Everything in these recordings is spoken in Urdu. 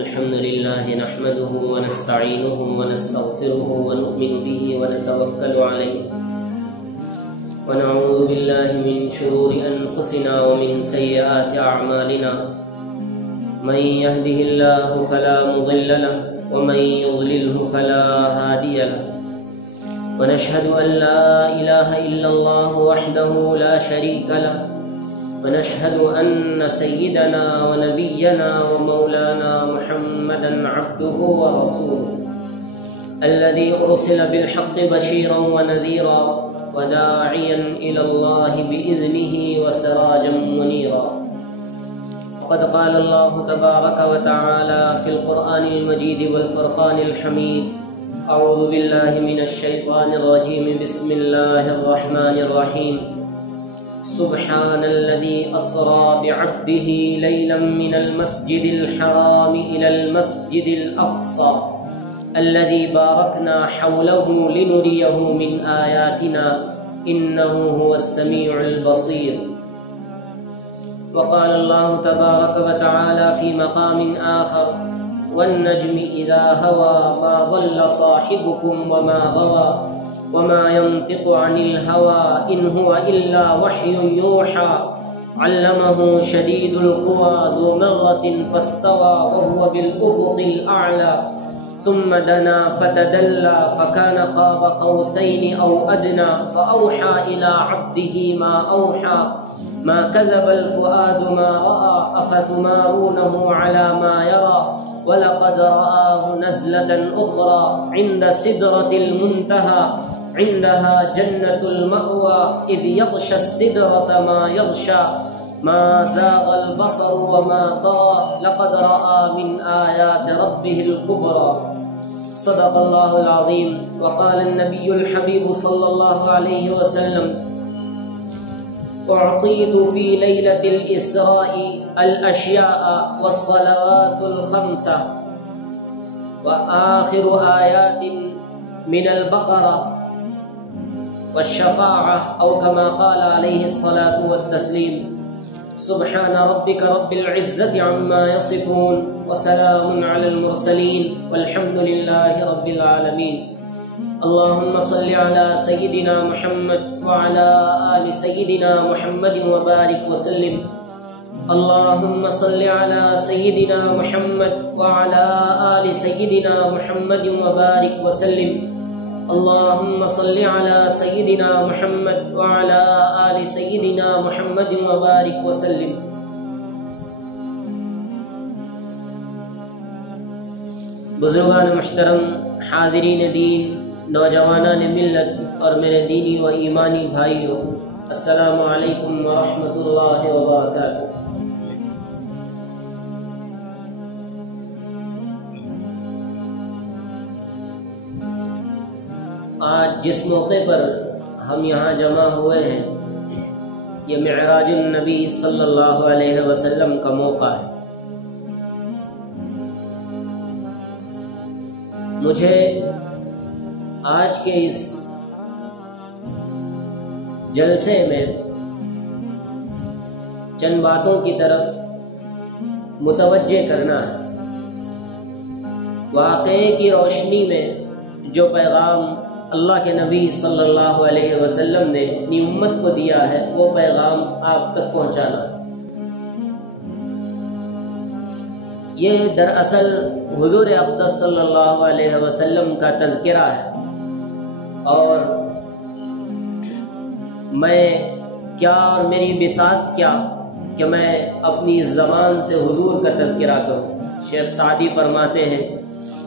الحمد لله نحمده ونستعينه ونستغفره ونؤمن به ونتوكل عليه ونعوذ بالله من شرور أنفسنا ومن سيئات أعمالنا من يهده الله فلا مضل له ومن يضلله فلا هادي له ونشهد أن لا إله إلا الله وحده لا شريك له ونشهد أن سيدنا ونبينا ومولانا محمدا عبده ورسوله الذي أرسل بالحق بشيرا ونذيرا وداعيا إلى الله بإذنه وسراجا منيرا فقد قال الله تبارك وتعالى في القرآن المجيد والفرقان الحميد أعوذ بالله من الشيطان الرجيم بسم الله الرحمن الرحيم سبحان الذي أسرى بعبده ليلا من المسجد الحرام إلى المسجد الأقصى الذي باركنا حوله لنريه من آياتنا إنه هو السميع البصير وقال الله تبارك وتعالى في مقام آخر والنجم إذا هوى ما ضل صاحبكم وما غوى وما ينطق عن الهوى إن هو إلا وحي يوحى علمه شديد القوى ذو مرة فاستوى وهو بالأفق الأعلى ثم دنا فتدلى فكان قاب قوسين أو أدنى فأوحى إلى عبده ما أوحى ما كذب الفؤاد ما رأى أفتمارونه على ما يرى ولقد رآه نزلة أخرى عند سدرة المنتهى عندها جنة المأوى إذ يغشى السدرة ما يغشى ما زاغ البصر وما طغى لقد رأى من آيات ربه الكبرى صدق الله العظيم وقال النبي الحبيب صلى الله عليه وسلم أعطيت في ليلة الإسراء الأشياء والصلوات الخمسة وآخر آيات من البقرة والشفاعة أو كما قال عليه الصلاة والتسليم سبحان ربك رب العزة عما يصفون وسلام على المرسلين والحمد لله رب العالمين اللهم صل على سيدنا محمد وعلى آل سيدنا محمد وبارك وسلم اللهم صل على سيدنا محمد وعلى آل سيدنا محمد وبارك وسلم اللهم صل على سيدنا محمد وعلى آل سيدنا محمد وبارك وسلم بزرگان محترم، حاضرین دین، نوجوانان ملت اور میرے دینی و ایمانی بھائیوں، السلام علیکم ورحمۃ اللہ وبرکاتہ۔ آج جس موقع پر ہم یہاں جمع ہوئے ہیں یہ معراج النبی صلی اللہ علیہ وسلم کا موقع ہے۔ مجھے آج کے اس جلسے میں چند باتوں کی طرف متوجہ کرنا ہے۔ واقعے کی روشنی میں جو پیغام اللہ کے نبی صلی اللہ علیہ وسلم نے اپنی امت کو دیا ہے وہ پیغام آپ تک پہنچانا ہے۔ یہ دراصل حضور اقدس صلی اللہ علیہ وسلم کا تذکرہ ہے، اور میں کیا اور میری بساط کیا کہ میں اپنی زبان سے حضور کا تذکرہ کروں۔ شیخ سعدی فرماتے ہیں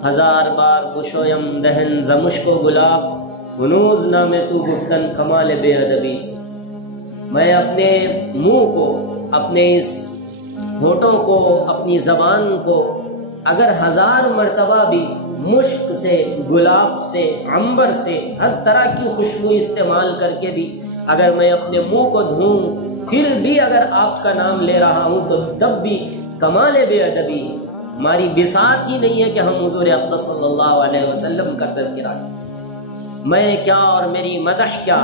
ہزار بار گشویم دہن زمشق و گلاب ہنوز نام تو گفتن کمال بے ادبی سے۔ میں اپنے منہ کو، اپنے اس ہونٹوں کو، اپنی زبان کو اگر ہزار مرتبہ بھی مشک سے، گلاب سے، عنبر سے، ہر طرح کی خوشبو استعمال کر کے بھی اگر میں اپنے منہ کو دھوں پھر بھی اگر آپ کا نام لے رہا ہوں تو تب بھی کمال بے ادبی ہے۔ ہماری بساط ہی نہیں ہے کہ ہم حضور اقدس صلی اللہ علیہ وسلم کا تذکرہ کریں۔ میں کیا اور میری مدح کیا۔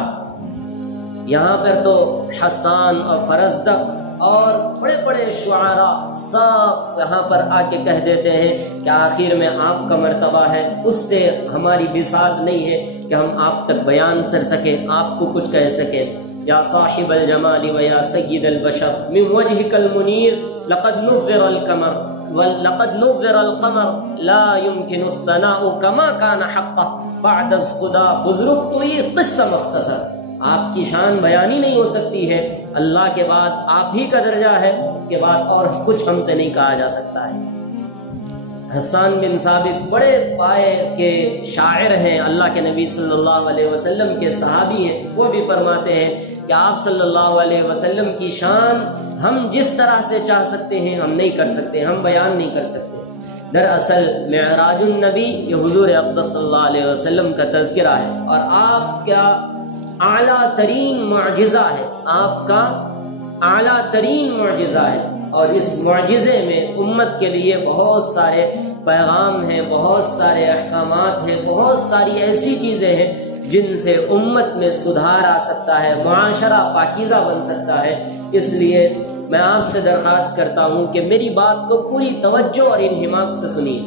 یہاں پر تو حسان اور فرزدق اور بڑے بڑے شعراء سب یہاں پر آ کے کہہ دیتے ہیں کہ آخر میں آپ کا مرتبہ ہے، اس سے ہماری بساط نہیں ہے کہ ہم آپ تک بیان کر سکیں، آپ کو کچھ کہہ سکیں۔ یا صاحب الجمال و یا سید البشر من وجهك المنیر لقد نور القمر ولقد نور القمر لا يمكن الثناء كما كان حقا بعد از خدا۔ بزرگ تو یہ قصہ مختصر، آپ کی شان بیان ہی نہیں ہو سکتی ہے، اللہ کے بعد آپ ہی کا درجہ ہے، اس کے بعد اور کچھ ہم سے نہیں کہا جا سکتا ہے۔ حسان بن ثابت بڑے پائے کے شاعر ہیں، اللہ کے نبی صلی اللہ علیہ وسلم کے صحابی ہیں، وہ بھی فرماتے ہیں کہ آپ صلی اللہ علیہ وسلم کی شان ہم جس طرح سے چاہ سکتے ہیں ہم نہیں کر سکتے، ہم بیان نہیں کر سکتے۔ دراصل معراج النبی یہ حضور اقدس صلی اللہ علیہ وسلم کا تذکرہ ہے، اور آپ کا اعلیٰ ترین معجزہ ہے، آپ کا اعلیٰ ترین معجزہ ہے، اور اس معجزے میں امت کے لیے بہت سارے پیغام ہیں، بہت سارے احکامات ہیں، بہت ساری ایسی چیزیں ہیں جن سے امت میں سدھار آ سکتا ہے، معاشرہ پاکیزہ بن سکتا ہے۔ اس لیے میں آپ سے درخواست کرتا ہوں کہ میری بات کو پوری توجہ اور انہماک سے سنیے۔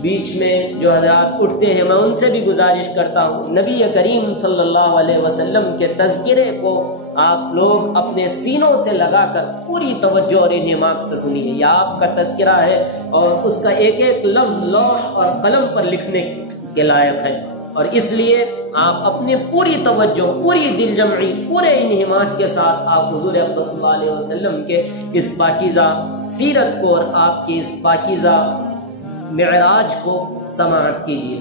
بیچ میں جو حضرات اٹھتے ہیں میں ان سے بھی گزارش کرتا ہوں، نبی کریم صلی اللہ علیہ وسلم کے تذکرے کو آپ لوگ اپنے سینوں سے لگا کر پوری توجہ اور انہماک سے سنیے۔ یہ آپ کا تذکرہ ہے اور اس کا ایک ایک لفظ لوح اور قلم پر لکھنے کے لائق ہے، اور اس لیے آپ اپنے پوری توجہ، پوری دل جمعی، پورے انہماک کے ساتھ آپ حضور اقدس صلی اللہ علیہ وسلم کے اس پاکیزہ سیرت کو اور آپ کی اس پاکیزہ معراج کو سماعت کیجیے۔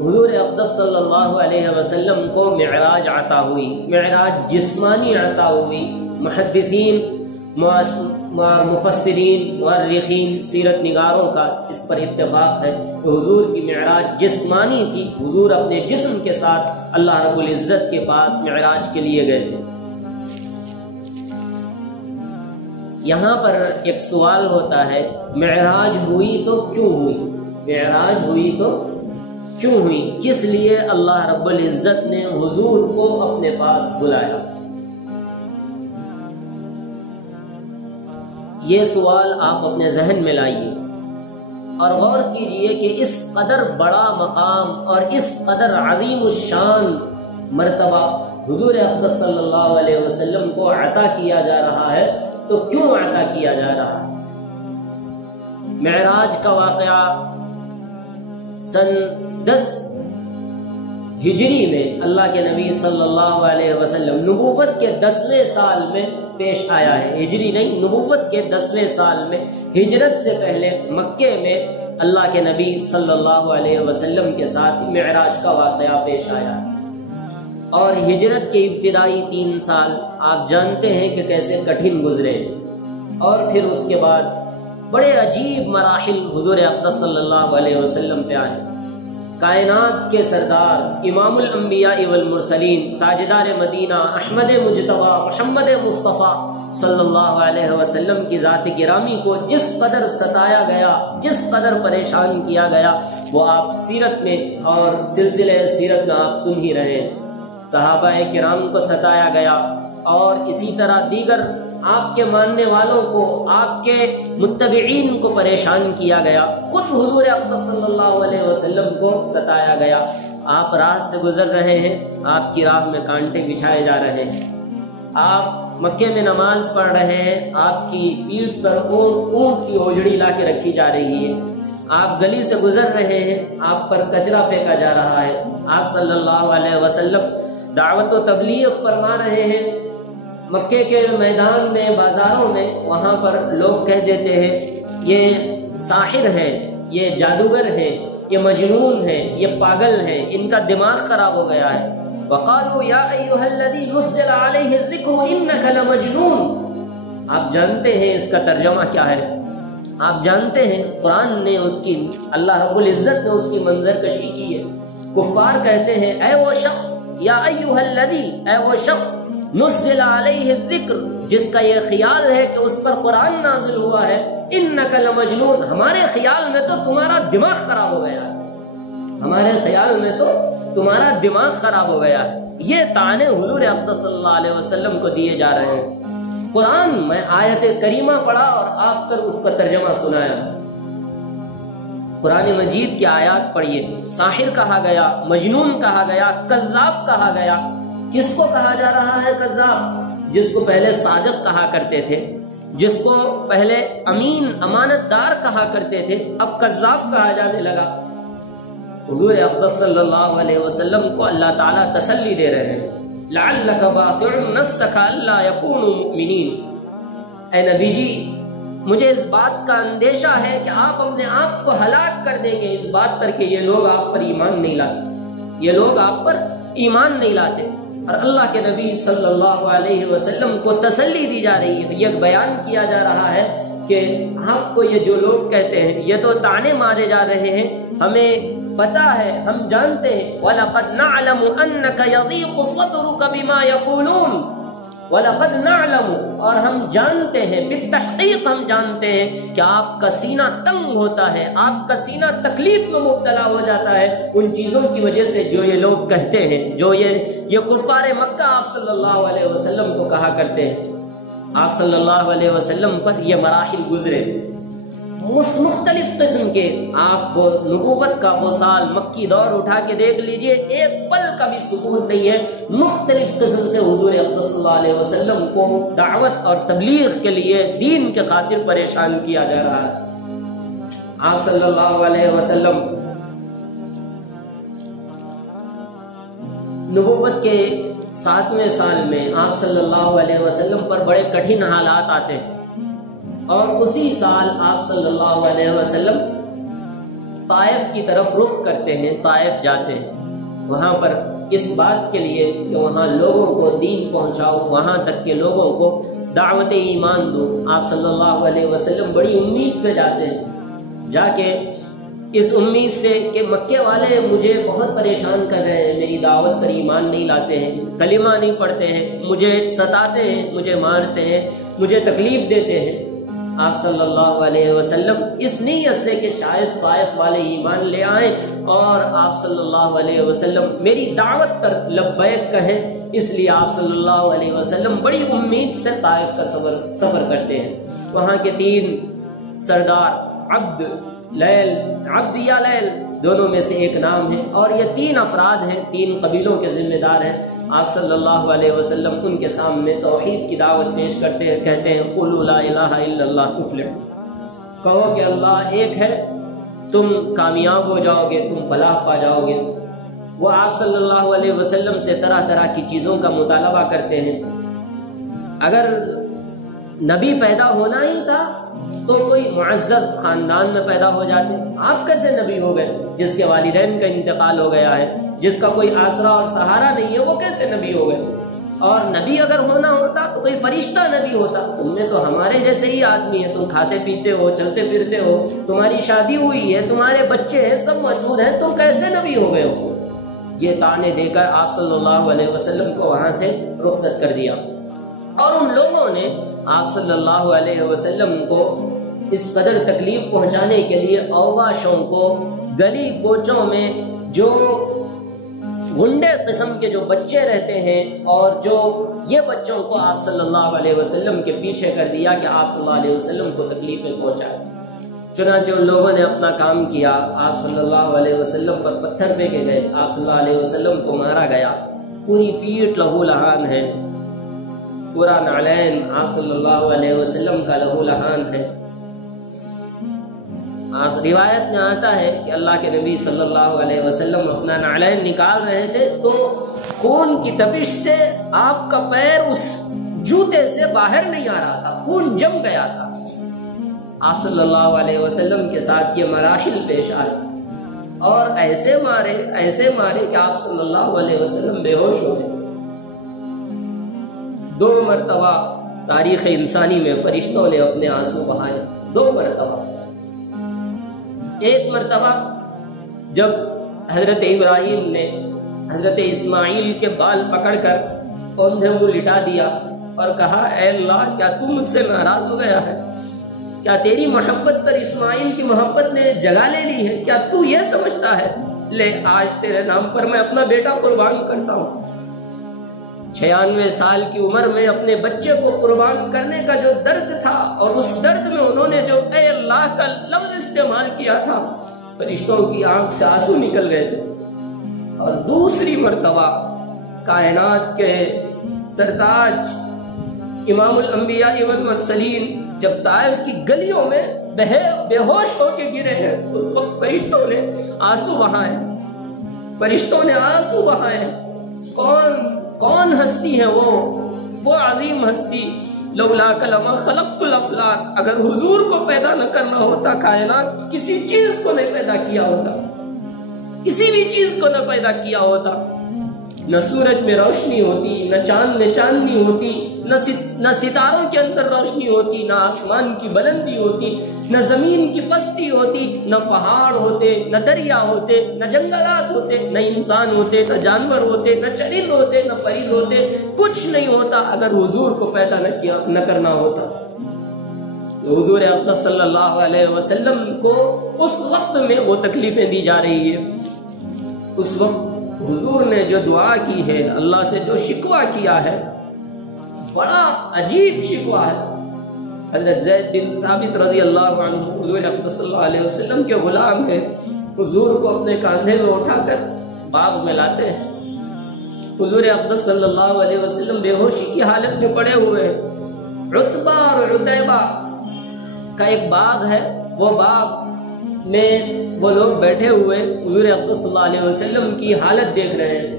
حضور اقدس صلی اللہ علیہ وسلم کو معراج عطا ہوئی، معراج جسمانی عطا ہوئی۔ محدثین، مفسرین، مورخین، سیرت نگاروں کا اس پر اتفاق ہے کہ حضور کی معراج جسمانی تھی، حضور اپنے جسم کے ساتھ اللہ رب العزت کے پاس معراج کے لیے گئے تھے۔ یہاں پر ایک سوال ہوتا ہے، معراج ہوئی تو کیوں ہوئی؟ معراج ہوئی تو کیوں ہوئی؟ کس لیے اللہ رب العزت نے حضور کو اپنے پاس بلایا؟ یہ سوال آپ اپنے ذہن میں لائیے اور غور کیجئے کہ اس قدر بڑا مقام اور اس قدر عظیم الشان مرتبہ حضور اقدس صلی اللہ علیہ وسلم کو عطا کیا جا رہا ہے تو کیوں عطا کیا جا رہا ہے؟ معراج کا واقعہ سن 10 ہجری میں اللہ کے نبی صلی اللہ علیہ وسلم نبوت کے 10ویں سال میں پیش آیا ہے۔ ہجری نہیں، نبوت کے 10ویں سال میں، ہجرت سے پہلے مکے میں اللہ کے نبی صلی اللہ علیہ وسلم کے ساتھ معراج کا واقعہ پیش آیا ہے۔ اور ہجرت کے ابتدائی 3 سال آپ جانتے ہیں کہ کیسے کٹھن گزرے، اور پھر اس کے بعد بڑے عجیب مراحل حضور اقدس صلی اللہ علیہ وسلم پہ آئے۔ کائنات کے سردار، امام الانبیاء والمرسلین، تاجدار مدینہ، احمد مجتبی، محمد مصطفیٰ صلی اللہ علیہ وسلم کی ذات گرامی کو جس قدر ستایا گیا، جس قدر پریشان کیا گیا، وہ آپ سیرت میں اور سلسلہ سیرت میں آپ سن ہی رہے ہیں۔ صحابہ کرام کو ستایا گیا، اور اسی طرح دیگر آپ کے ماننے والوں کو، آپ کے متبعین کو پریشان کیا گیا، خود حضور اقدس صلی اللہ علیہ وسلم کو ستایا گیا۔ آپ راہ سے گزر رہے ہیں، آپ کی راہ میں کانٹے بچھائے جا رہے ہیں، آپ مکے میں نماز پڑھ رہے ہیں، آپ کی پیٹھ پر اونٹ کی اوجڑی لا کے رکھی جا رہی ہے، آپ گلی سے گزر رہے ہیں، آپ پر کچرا پھینکا جا رہا ہے، آپ صلی اللہ علیہ وسلم دعوت و تبلیغ فرما رہے ہیں۔ مکے کے میدان میں، بازاروں میں، وہاں پر لوگ کہہ دیتے ہیں یہ ساحر ہے، یہ جادوگر ہے، یہ مجنون ہے، یہ پاگل ہے، ان کا دماغ خراب ہو گیا ہے۔ وقالوا یا ایھا الذی نزل علیہ الذکر انک لمجنون۔ آپ جانتے ہیں اس کا ترجمہ کیا ہے؟ آپ جانتے ہیں قرآن نے اس کی، اللہ رب العزت نے اس کی منظر کشی کی ہے۔ کفار کہتے ہیں اے وہ شخص، یا ایھا الذی، اے وہ شخص نزل علیہ الذکر، جس کا یہ خیال ہے کہ اس پر قرآن نازل ہوا ہے، انک لمجنون، ہمارے خیال میں تو تمہارا دماغ خراب ہو گیا ہے، ہمارے خیال میں تو تمہارا دماغ خراب ہو گیا ہے۔ یہ طعنے حضور اقدس صلی اللہ علیہ وسلم کو دیے جا رہے ہیں۔ قرآن میں آیت کریمہ پڑھا اور آپ کر اس کا ترجمہ سنایا۔ قرآن مجید کی آیات پڑھیے، ساحر کہا گیا، مجنون کہا گیا، کذاب کہا گیا۔ کس کو کہا جا رہا ہے کذاب؟ جس کو پہلے صادق کہا کرتے تھے، جس کو پہلے امین امانت دار کہا کرتے تھے، اب کذاب کہا جانے لگا۔ حضور اقدس صلی اللہ علیہ وسلم کو اللہ تعالیٰ تسلی دے رہے ہیں، لعلک باخع نفسک الا یکونوا مؤمنین۔ اے نبی جی، مجھے اس بات کا اندیشہ ہے کہ آپ اپنے آپ کو ہلاک کر دیں گے اس بات پر کہ یہ لوگ آپ پر ایمان نہیں لاتے، یہ لوگ آپ پر ایمان نہیں لاتے۔ اور اللہ کے نبی صلی اللہ علیہ وسلم کو تسلی دی جا رہی ہے، یہ بیان کیا جا رہا ہے کہ آپ کو یہ جو لوگ کہتے ہیں، یہ تو طعنے مارے جا رہے ہیں، ہمیں پتا ہے، ہم جانتے ہیں۔ وَلَقَدْ نَعْلَمُ أَنَّكَ يَضِيقُ صَدْرُكَ بِمَا يَقُولُونَ، وَلَقَدْ نَعْلَمُ، اور ہم جانتے ہیں، بالتحقیق ہم جانتے ہیں کہ آپ کا سینہ تنگ ہوتا ہے، آپ کا سینہ تکلیف میں مبتلا ہو جاتا ہے ان چیزوں کی وجہ سے جو یہ لوگ کہتے ہیں، جو یہ کفار مکہ آپ صلی اللہ علیہ وسلم کو کہا کرتے ہیں۔ آپ صلی اللہ علیہ وسلم پر یہ مراحل گزرے، مختلف قسم کے، آپ وہ نبوت کا وہ سال مکی دور اٹھا کے دیکھ لیجئے، ایک پل کا بھی سکون نہیں ہے، مختلف قسم سے حضور اقدس صلی اللہ علیہ وسلم کو دعوت اور تبلیغ کے لیے دین کے خاطر پریشان کیا جا رہا ہے۔ آپ صلی اللہ علیہ وسلم نبوت کے 7ویں سال میں آپ صلی اللہ علیہ وسلم پر بڑے کٹھن حالات آتے ہیں، اور اسی سال آپ صلی اللہ علیہ وسلم طائف کی طرف رخ کرتے ہیں، طائف جاتے ہیں، وہاں پر اس بات کے لیے کہ وہاں لوگوں کو دین پہنچاؤ، وہاں تک کہ لوگوں کو دعوت ایمان دو۔ آپ صلی اللہ علیہ وسلم بڑی امید سے جاتے ہیں، جا کے اس امید سے کہ مکے والے مجھے بہت پریشان کر رہے ہیں، میری دعوت پر ایمان نہیں لاتے ہیں، کلمہ نہیں پڑھتے ہیں، مجھے ستاتے ہیں، مجھے مارتے ہیں، مجھے تکلیف دیتے ہیں۔ آپ صلی اللہ علیہ وسلم اس نیت سے کہ شاید طائف والے ایمان لے آئیں اور آپ صلی اللہ علیہ وسلم میری دعوت پر لبیک کہیں، اس لیے آپ صلی اللہ علیہ وسلم بڑی امید سے طائف کا سفر کرتے ہیں۔ وہاں کے 3 سردار، عبد یا لیل دونوں میں سے ایک نام ہے، اور یہ 3 افراد ہیں، 3 قبیلوں کے ذمہ دار ہیں۔ آپ صلی اللہ علیہ وسلم ان کے سامنے توحید کی دعوت پیش کرتے ہیں، کہتے ہیں قولوا لا الہ الا اللہ تفلحوا، کہو کہ اللہ ایک ہے، تم کامیاب ہو جاؤ گے، تم فلاح پا جاؤ گے۔ وہ آپ صلی اللہ علیہ وسلم سے طرح طرح کی چیزوں کا مطالبہ کرتے ہیں۔ اگر نبی پیدا ہونا ہی تھا تو کوئی معزز خاندان میں پیدا ہو جاتے، آپ کیسے نبی ہو گئے؟ جس کے والدین کا انتقال ہو گیا ہے، جس کا کوئی آسرا اور سہارا نہیں ہے، وہ کیسے نبی ہو گئے؟ اور نبی اگر ہونا ہوتا تو کوئی فرشتہ نبی ہوتا، تم نے تو ہمارے جیسے ہی آدمی ہے، تم کھاتے پیتے ہو، چلتے پھرتے ہو، تمہاری شادی ہوئی ہے، تمہارے بچے ہیں، سب موجود ہیں، تم کیسے نبی ہو گئے ہو؟ یہ طعنے دے کر آپ صلی اللہ علیہ وسلم کو وہاں سے رخصت کر دیا۔ اور ان لوگوں نے آپ صلی اللہ علیہ وسلم کو اس قدر تکلیف پہنچانے کے لیے اوباشوں کو، گلی کوچوں میں جو گنڈے قسم کے جو بچے رہتے ہیں، اور جو یہ بچوں کو آپ صلی اللہ علیہ وسلم کے پیچھے کر دیا کہ آپ صلی اللہ علیہ وسلم کو تکلیفیں پہنچائے۔ چنانچہ ان لوگوں نے اپنا کام کیا، آپ صلی اللہ علیہ وسلم پر پتھر پھینکے گئے، آپ صلی اللہ علیہ وسلم کو مارا گیا، پوری پیٹھ لہو لہان ہے، پورا نعلین آپ صلی اللہ علیہ وسلم کا لہو لہان ہے۔ روایت میں آتا ہے کہ اللہ کے نبی صلی اللہ علیہ وسلم اپنا نعلین نکال رہے تھے تو خون کی تپش سے آپ کا پیر اس جوتے سے باہر نہیں آ رہا تھا، خون جم گیا تھا۔ آپ صلی اللہ علیہ وسلم کے ساتھ یہ مراحل پیش آئے، اور ایسے مارے کہ آپ صلی اللہ علیہ وسلم بے ہوش ہو گئے۔ 2 مرتبہ تاریخ انسانی میں فرشتوں نے اپنے آنسو بہائے، 2 مرتبہ۔ ایک مرتبہ جب حضرت ابراہیم نے حضرت اسماعیل کے بال پکڑ کر انہیں وہ لٹا دیا اور کہا، اے اللہ، کیا تو مجھ سے ناراض ہو گیا ہے؟ کیا تیری محبت پر اسماعیل کی محبت نے جگہ لے لی ہے؟ کیا تو یہ سمجھتا ہے، لے آج تیرے نام پر میں اپنا بیٹا قربان کرتا ہوں۔ 96 سال کی عمر میں اپنے بچے کو قربان کرنے کا جو درد تھا، اور اس درد میں انہوں نے جو اے اللہ کا لفظ استعمال کیا تھا، فرشتوں کی آنکھ سے آنسو نکل گئے تھے۔ اور دوسری مرتبہ کائنات کے سرتاج امام الانبیاء والمرسلین جب طائف کی گلیوں میں بے ہوش ہو کے گرے ہیں، اس وقت فرشتوں نے آنسو بہائے، فرشتوں نے آنسو بہائے۔ کون ہستی ہے وہ عظیم ہستی، لولا کلمہ خلقت الافلاک، اگر حضور کو پیدا نہ کرنا ہوتا کائنات کسی چیز کو نہیں پیدا کیا ہوتا، کسی بھی چیز کو نہ پیدا کیا ہوتا، نہ سورج میں روشنی ہوتی، نہ چاند میں چاندنی ہوتی، نہ ستاروں کے اندر روشنی ہوتی، نہ آسمان کی بلندی ہوتی، نہ زمین کی پستی ہوتی، نہ پہاڑ ہوتے، نہ دریا ہوتے، نہ جنگلات ہوتے، نہ انسان ہوتے، نہ جانور ہوتے، نہ چرند ہوتے، نہ پرند ہوتے، کچھ نہیں ہوتا اگر حضور کو پیدا نہ کرنا ہوتا۔ تو حضور اقدس صلی اللہ علیہ وسلم کو اس وقت میں وہ تکلیفیں دی جا رہی ہے، اس وقت حضور نے جو دعا کی ہے، اللہ سے جو شکوہ کیا ہے، بڑا عجیب شکوہ ہے۔ حضرت زید بن ثابت رضی اللہ عنہ حضور اقدس صلی اللہ علیہ وسلم کے غلام ہیں، حضور کو اپنے کاندھے میں اٹھا کر باغ میں لاتے ہیں۔ حضور اقدس صلی اللہ علیہ وسلم بے ہوشی کی حالت میں پڑے ہوئے ہیں۔ عتبہ اور عتیبہ کا ایک باغ ہے، وہ باغ میں وہ لوگ بیٹھے ہوئے حضور اقدس صلی اللہ علیہ وسلم کی حالت دیکھ رہے ہیں۔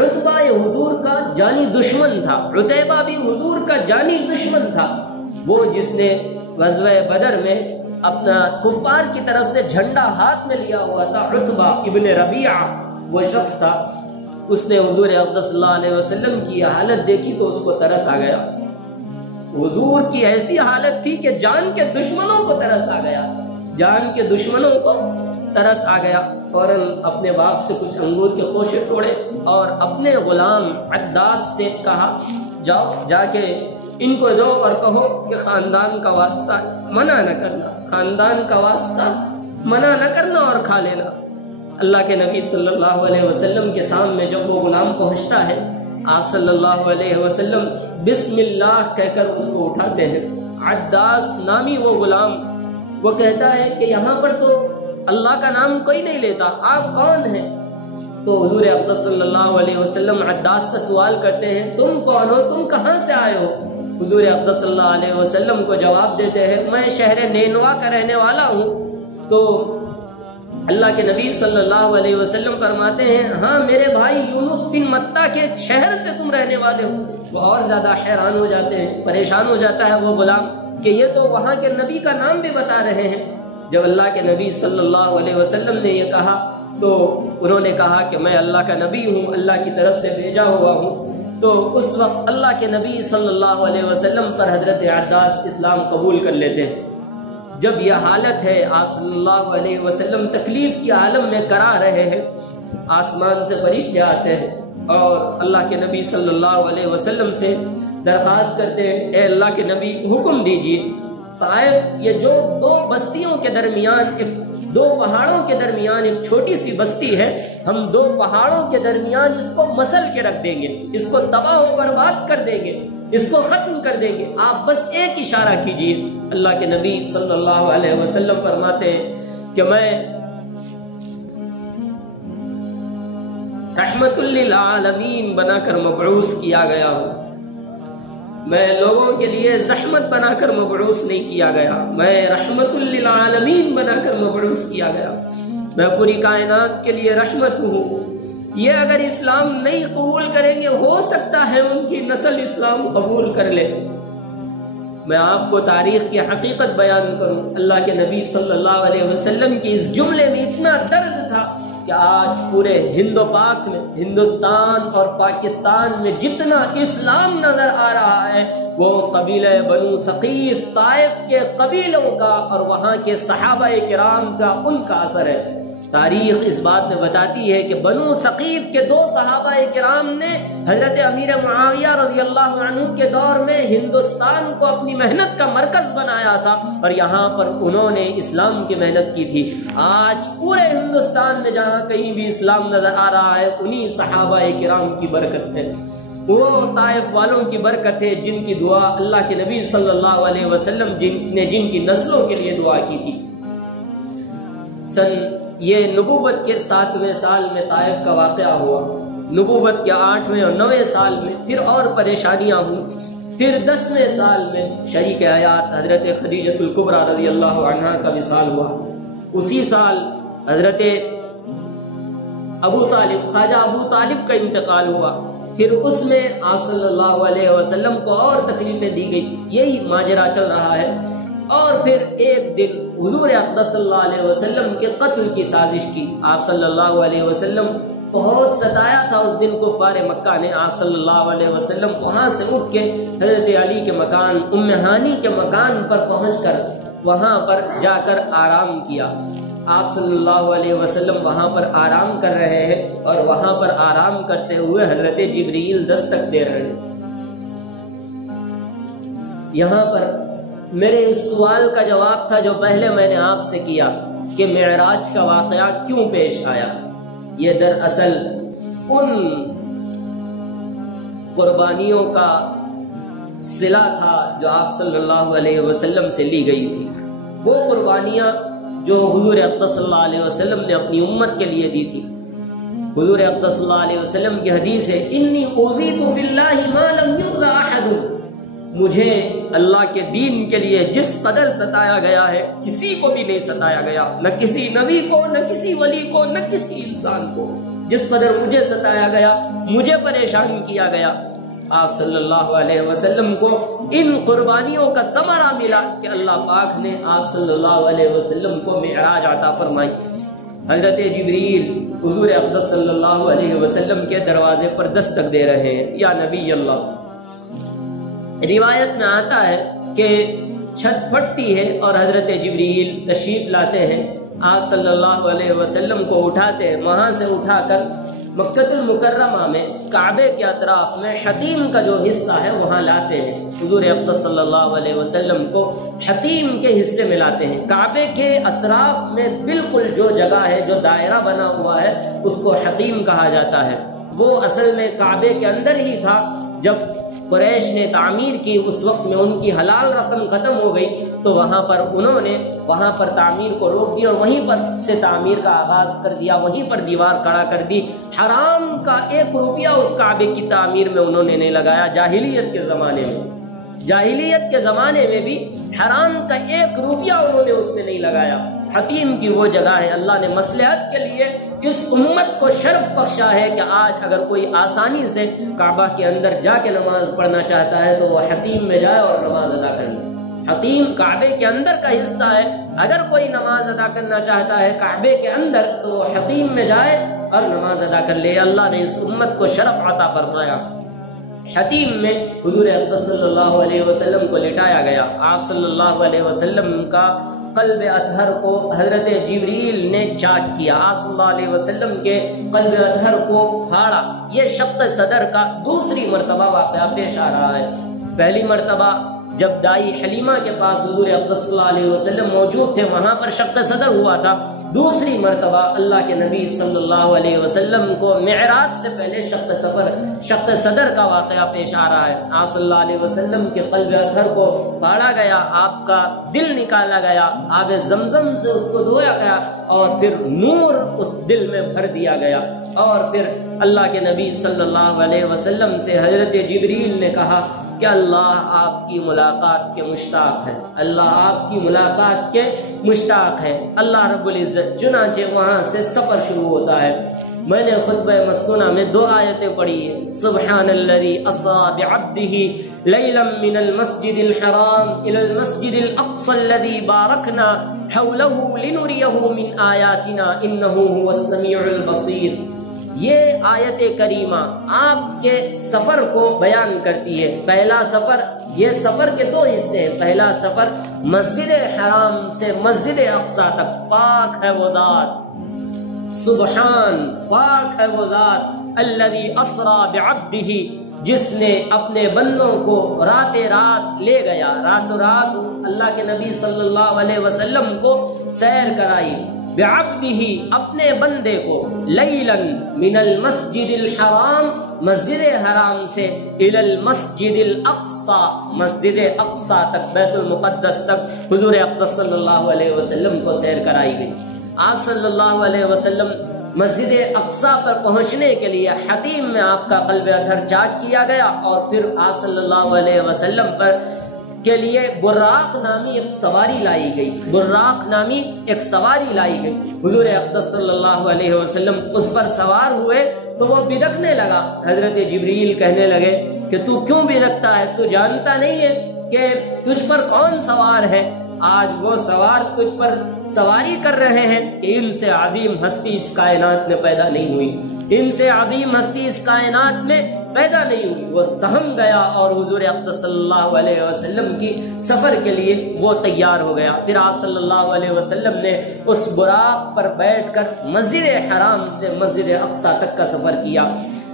عتبہ یہ حضور کا جانی دشمن تھا، عتیبہ بھی حضور کا جانی دشمن تھا، وہ جس نے غزوہ بدر میں اپنا کفار کی طرف سے جھنڈا ہاتھ میں لیا ہوا تھا۔ عتبہ ابن ربیعہ وہ شخص تھا، اس نے حضور اقدس صلی اللہ علیہ وسلم کی حالت دیکھی تو اس کو ترس آ گیا۔ حضور کی ایسی حالت تھی کہ جان کے دشمنوں کو ترس آ گیا، جان کے دشمنوں کو ترس آ گیا۔ فوراً اپنے باغ سے کچھ انگور کے خوشے توڑے اور اپنے غلام عداس سے کہا جاؤ جا کے ان کو دو اور کہو کہ خاندان کا واسطہ منع نہ کرنا، خاندان کا واسطہ منع نہ کرنا اور کھا لینا۔ اللہ کے نبی صلی اللہ علیہ وسلم کے سامنے جب وہ غلام پہنچتا ہے، آپ صلی اللہ علیہ وسلم بسم اللہ کہہ کر اس کو اٹھاتے ہیں۔ عداس نامی وہ غلام وہ کہتا ہے کہ یہاں پر تو اللہ کا نام کوئی نہیں لیتا، آپ کون ہیں؟ تو حضور اقدس صلی اللہ علیہ وسلم عداس سے سوال کرتے ہیں تم کون ہو، تم کہاں سے آئے ہو؟ حضور اقدس صلی اللہ علیہ وسلم کو جواب دیتے ہیں میں شہر نینوا کا رہنے والا ہوں۔ تو اللہ کے نبی صلی اللہ علیہ وسلم فرماتے ہیں ہاں میرے بھائی یونس بن متہ کے شہر سے تم رہنے والے ہو۔ وہ اور زیادہ حیران ہو جاتے ہیں، پریشان ہو جاتا ہے وہ غلام کہ یہ تو وہاں کے نبی کا نام بھی بتا رہے ہیں۔ جب اللہ کے نبی صلی اللہ علیہ وسلم نے یہ کہا تو انہوں نے کہا کہ میں اللہ کا نبی ہوں، اللہ کی طرف سے بھیجا ہوا ہوں۔ تو اس وقت اللہ کے نبی صلی اللہ علیہ وسلم پر حضرت عداس اسلام قبول کر لیتے ہیں۔ جب یہ حالت ہے، آپ صلی اللہ علیہ وسلم تکلیف کے عالم میں کرا رہے ہیں، آسمان سے فرشتے آتے ہیں اور اللہ کے نبی صلی اللہ علیہ وسلم سے درخواست کرتے ہیں اے اللہ کے نبی حکم دیجیے، طائف یہ جو دو بستیوں کے درمیان دو پہاڑوں کے درمیان ایک چھوٹی سی بستی ہے، ہم دو پہاڑوں کے درمیان اس کو مسل کے رکھ دیں گے، اس کو تباہ و برباد کر دیں گے، اس کو ختم کر دیں گے، آپ بس ایک اشارہ کیجیے۔ اللہ کے نبی صلی اللہ علیہ وسلم فرماتے ہیں کہ میں رحمت للعالمین بنا کر مبعوث کیا گیا ہوں، میں لوگوں کے لیے زحمت بنا کر مبعوث نہیں کیا گیا، میں رحمت للعالمین بنا کر مبعوث کیا گیا، میں پوری کائنات کے لیے رحمت ہوں۔ یہ اگر اسلام نہیں قبول کریں گے ہو سکتا ہے ان کی نسل اسلام قبول کر لے۔ میں آپ کو تاریخ کی حقیقت بیان کروں، اللہ کے نبی صلی اللہ علیہ وسلم کی اس جملے میں اتنا درد تھا کہ آج پورے ہند و پاک میں، ہندوستان اور پاکستان میں جتنا اسلام نظر آ رہا ہے وہ قبیلہ بنو ثقیف طائف کے قبیلوں کا اور وہاں کے صحابہ کرام کا ان کا اثر ہے۔ تاریخ اس بات میں بتاتی ہے کہ بنو ثقیف کے دو صحابہ کرام نے حضرت امیر معاویہ رضی اللہ عنہ کے دور میں ہندوستان کو اپنی محنت کا مرکز بنایا تھا اور یہاں پر انہوں نے اسلام کی محنت کی تھی۔ آج پورے ہندوستان میں جہاں کہیں بھی اسلام نظر آ رہا ہے انہی صحابہ کرام کی برکت ہے، وہ طائف والوں کی برکت ہے جن کی دعا اللہ کے نبی صلی اللہ علیہ وسلم نے جن کی نسلوں کے لیے دعا کی تھی۔ یہ نبوت کے 7ویں سال میں طائف کا واقعہ ہوا، نبوت کے 8ویں اور 9ویں سال میں پھر اور پریشانیاں ہوئیں، پھر 10ویں سال میں شریک حیات حضرت خدیجۃ الکبریٰ رضی اللہ عنہا کا وصال ہوا۔ اسی سال حضرت خواجہ ابو طالب کا انتقال ہوا، پھر اس میں آپ صلی اللہ علیہ وسلم کو اور تکلیفیں دی گئی، یہی ماجرا چل رہا ہے۔ اور پھر ایک دن حضور اقدس صلی اللہ علیہ وسلم کے قتل کی سازش کی، آپ صلی اللہ علیہ وسلم بہت ستایا تھا اس دن کفار مکہ نے۔ آپ صلی اللہ علیہ وسلم وہاں سے اٹھ کے حضرت علی کے مکان ام ہانی کے مکان پر پہنچ کر وہاں پر جا کر آرام کیا۔ آپ صلی اللہ علیہ وسلم وہاں پر آرام کر رہے ہیں اور وہاں پر آرام کرتے ہوئے حضرت جبریل دستک دے رہے ہیں۔ یہاں پر میرے اس سوال کا جواب تھا جو پہلے میں نے آپ سے کیا کہ معراج کا واقعہ کیوں پیش آیا۔ یہ دراصل ان قربانیوں کا صلہ تھا جو آپ صلی اللہ علیہ وسلم سے لی گئی تھی، وہ قربانیاں جو حضور اقدس صلی اللہ علیہ وسلم نے اپنی امت کے لیے دی تھی۔ حضور اقدس صلی اللہ علیہ وسلم کی حدیث ہے، انی اوذیت فی اللہ ما لم یؤذ احد، مجھے اللہ کے دین کے لیے جس قدر ستایا گیا ہے کسی کو بھی نہیں ستایا گیا، نہ کسی نبی کو، نہ کسی ولی کو، نہ کسی انسان کو۔ جس قدر مجھے ستایا گیا، مجھے پریشان کیا گیا، آپ صلی اللہ علیہ وسلم کو ان قربانیوں کا ثمرہ ملا کہ اللہ پاک نے آپ صلی اللہ علیہ وسلم کو معراج عطا فرمائی۔ حضرت جبریل حضور اقدس صلی اللہ علیہ وسلم کے دروازے پر دستک دے رہے ہیں، یا نبی اللہ۔ روایت میں آتا ہے کہ چھت پھٹتی ہے اور حضرت جبریل تشریف لاتے ہیں، آپ صلی اللہ علیہ وسلم کو اٹھاتے ہیں، وہاں سے اٹھا کر مکہ المکرمہ میں کعبے کے اطراف میں حتیم کا جو حصہ ہے وہاں لاتے ہیں۔ حضور اقدس صلی اللہ علیہ وسلم کو حتیم کے حصے میں لاتے ہیں۔ کعبے کے اطراف میں بالکل جو جگہ ہے، جو دائرہ بنا ہوا ہے، اس کو حتیم کہا جاتا ہے۔ وہ اصل میں کعبے کے اندر ہی تھا۔ جب قریش نے تعمیر کی، اس وقت میں ان کی حلال رقم ختم ہو گئی تو وہاں پر انہوں نے وہاں پر تعمیر کو روک دیا اور وہیں پر سے تعمیر کا آغاز کر دیا، وہیں پر دیوار کھڑا کر دی۔ حرام کا 1 روپیہ اس کعبے کی تعمیر میں انہوں نے نہیں لگایا۔ جاہلیت کے زمانے میں بھی حرام کا 1 روپیہ انہوں نے اس میں نہیں لگایا۔ حتیم کی وہ جگہ ہے، اللہ نے مصلحت کے لیے اس امت کو شرف بخشا ہے کہ آج اگر کوئی آسانی سے کعبہ کے اندر جا کے نماز پڑھنا چاہتا ہے تو وہ حتیم میں جائے اور نماز ادا کر لے۔ حتیم کعبے کے اندر کا حصہ ہے، اگر کوئی نماز ادا کرنا چاہتا ہے کعبے کے اندر تو حتیم میں جائے اور نماز ادا کر لے۔ اللہ نے اس امت کو شرف عطا فرمایا۔ حتیم میں حضور اقدس صلی اللہ علیہ وسلم کو لٹایا گیا۔ آپ صلی اللہ علیہ وسلم کا قلب اطہر کو حضرت جبریل نے چاک کیا، آپ صلی اللہ علیہ وسلم کے قلب اطہر کو پھاڑا۔ یہ شق صدر کا دوسری مرتبہ واقعہ پیش آ رہا ہے۔ پہلی مرتبہ جب دائی حلیمہ کے پاس حضور اقدس صلی اللہ علیہ وسلم موجود تھے، وہاں پر شق صدر ہوا تھا۔ دوسری مرتبہ اللہ کے نبی صلی اللہ علیہ وسلم کو معراج سے پہلے شق صدر کا واقعہ پیش آ رہا ہے۔ آپ صلی اللہ علیہ وسلم کے قلب اطہر کو پھاڑا گیا، آپ کا دل نکالا گیا، آب زمزم سے اس کو دھویا گیا اور پھر نور اس دل میں بھر دیا گیا۔ اور پھر اللہ کے نبی صلی اللہ علیہ وسلم سے حضرت جبریل نے کہا کہ اللہ آپ کی ملاقات کے مشتاق ہے، اللہ آپ کی ملاقات کے مشتاق ہے۔ اللہ رب العزت چنانچہ وہاں سے سفر شروع ہوتا ہے۔ میں نے خطبہ مسکونہ میں 2 آیتیں پڑھی ہیں، سبحان الذی اسری بعبدہ لیلا من المسجد الحرام الى المسجد الاقصى الذی بارکنا حولہ لنریہ من آیاتنا انہ هو السمیع البصیر۔ یہ آیت کریمہ آپ کے سفر کو بیان کرتی ہے۔ پہلا سفر، یہ سفر کے 2 حصے ہیں۔ پہلا سفر مسجد حرام سے مسجد اقصی تک، پاک ہے وہ ذات، سبحان، پاک ہے وہ ذات، الذی اسری بعبدہ، جس نے اپنے بندوں کو رات لے گیا، رات اللہ کے نبی صلی اللہ علیہ وسلم کو سیر کرائی۔ بعبدہ اپنے بندے کو لیلاً من المسجد الحرام مسجد حرام سے الی المسجد الاقصی مسجد اقصی تک بیت المقدس تک حضور اقدس صلی اللہ علیہ وسلم کو سیر کرائی گئی. آپ صلی اللہ علیہ وسلم مسجد اقصی پر پہنچنے کے لیے حتیم میں آپ کا قلب اطہر چاک کیا گیا اور پھر آپ صلی اللہ علیہ وسلم پر کے لیے براق نامی ایک سواری لائی گئی. براق نامی ایک سواری لائی گئی. حضور اقدس صلی اللہ علیہ وسلم اس پر سوار ہوئے تو وہ بڑکنے لگا. حضرت جبریل کہنے لگے کہ تو کیوں بڑکتا ہے؟ تو جانتا نہیں ہے کہ تجھ پر کون سوار ہے؟ آج وہ سوار تجھ پر سواری کر رہے ہیں کہ ان سے عظیم ہستی اس کائنات میں پیدا نہیں ہوئی. ان سے عظیم ہستی اس کائنات میں پیدا نہیں ہوئی. وہ سہم گیا اور حضور اقدس صلی اللہ علیہ وسلم کی سفر کے لیے وہ تیار ہو گیا. پھر آپ صلی اللہ علیہ وسلم نے اس براق پر بیٹھ کر مسجد حرام سے مسجد اقصی تک کا سفر کیا.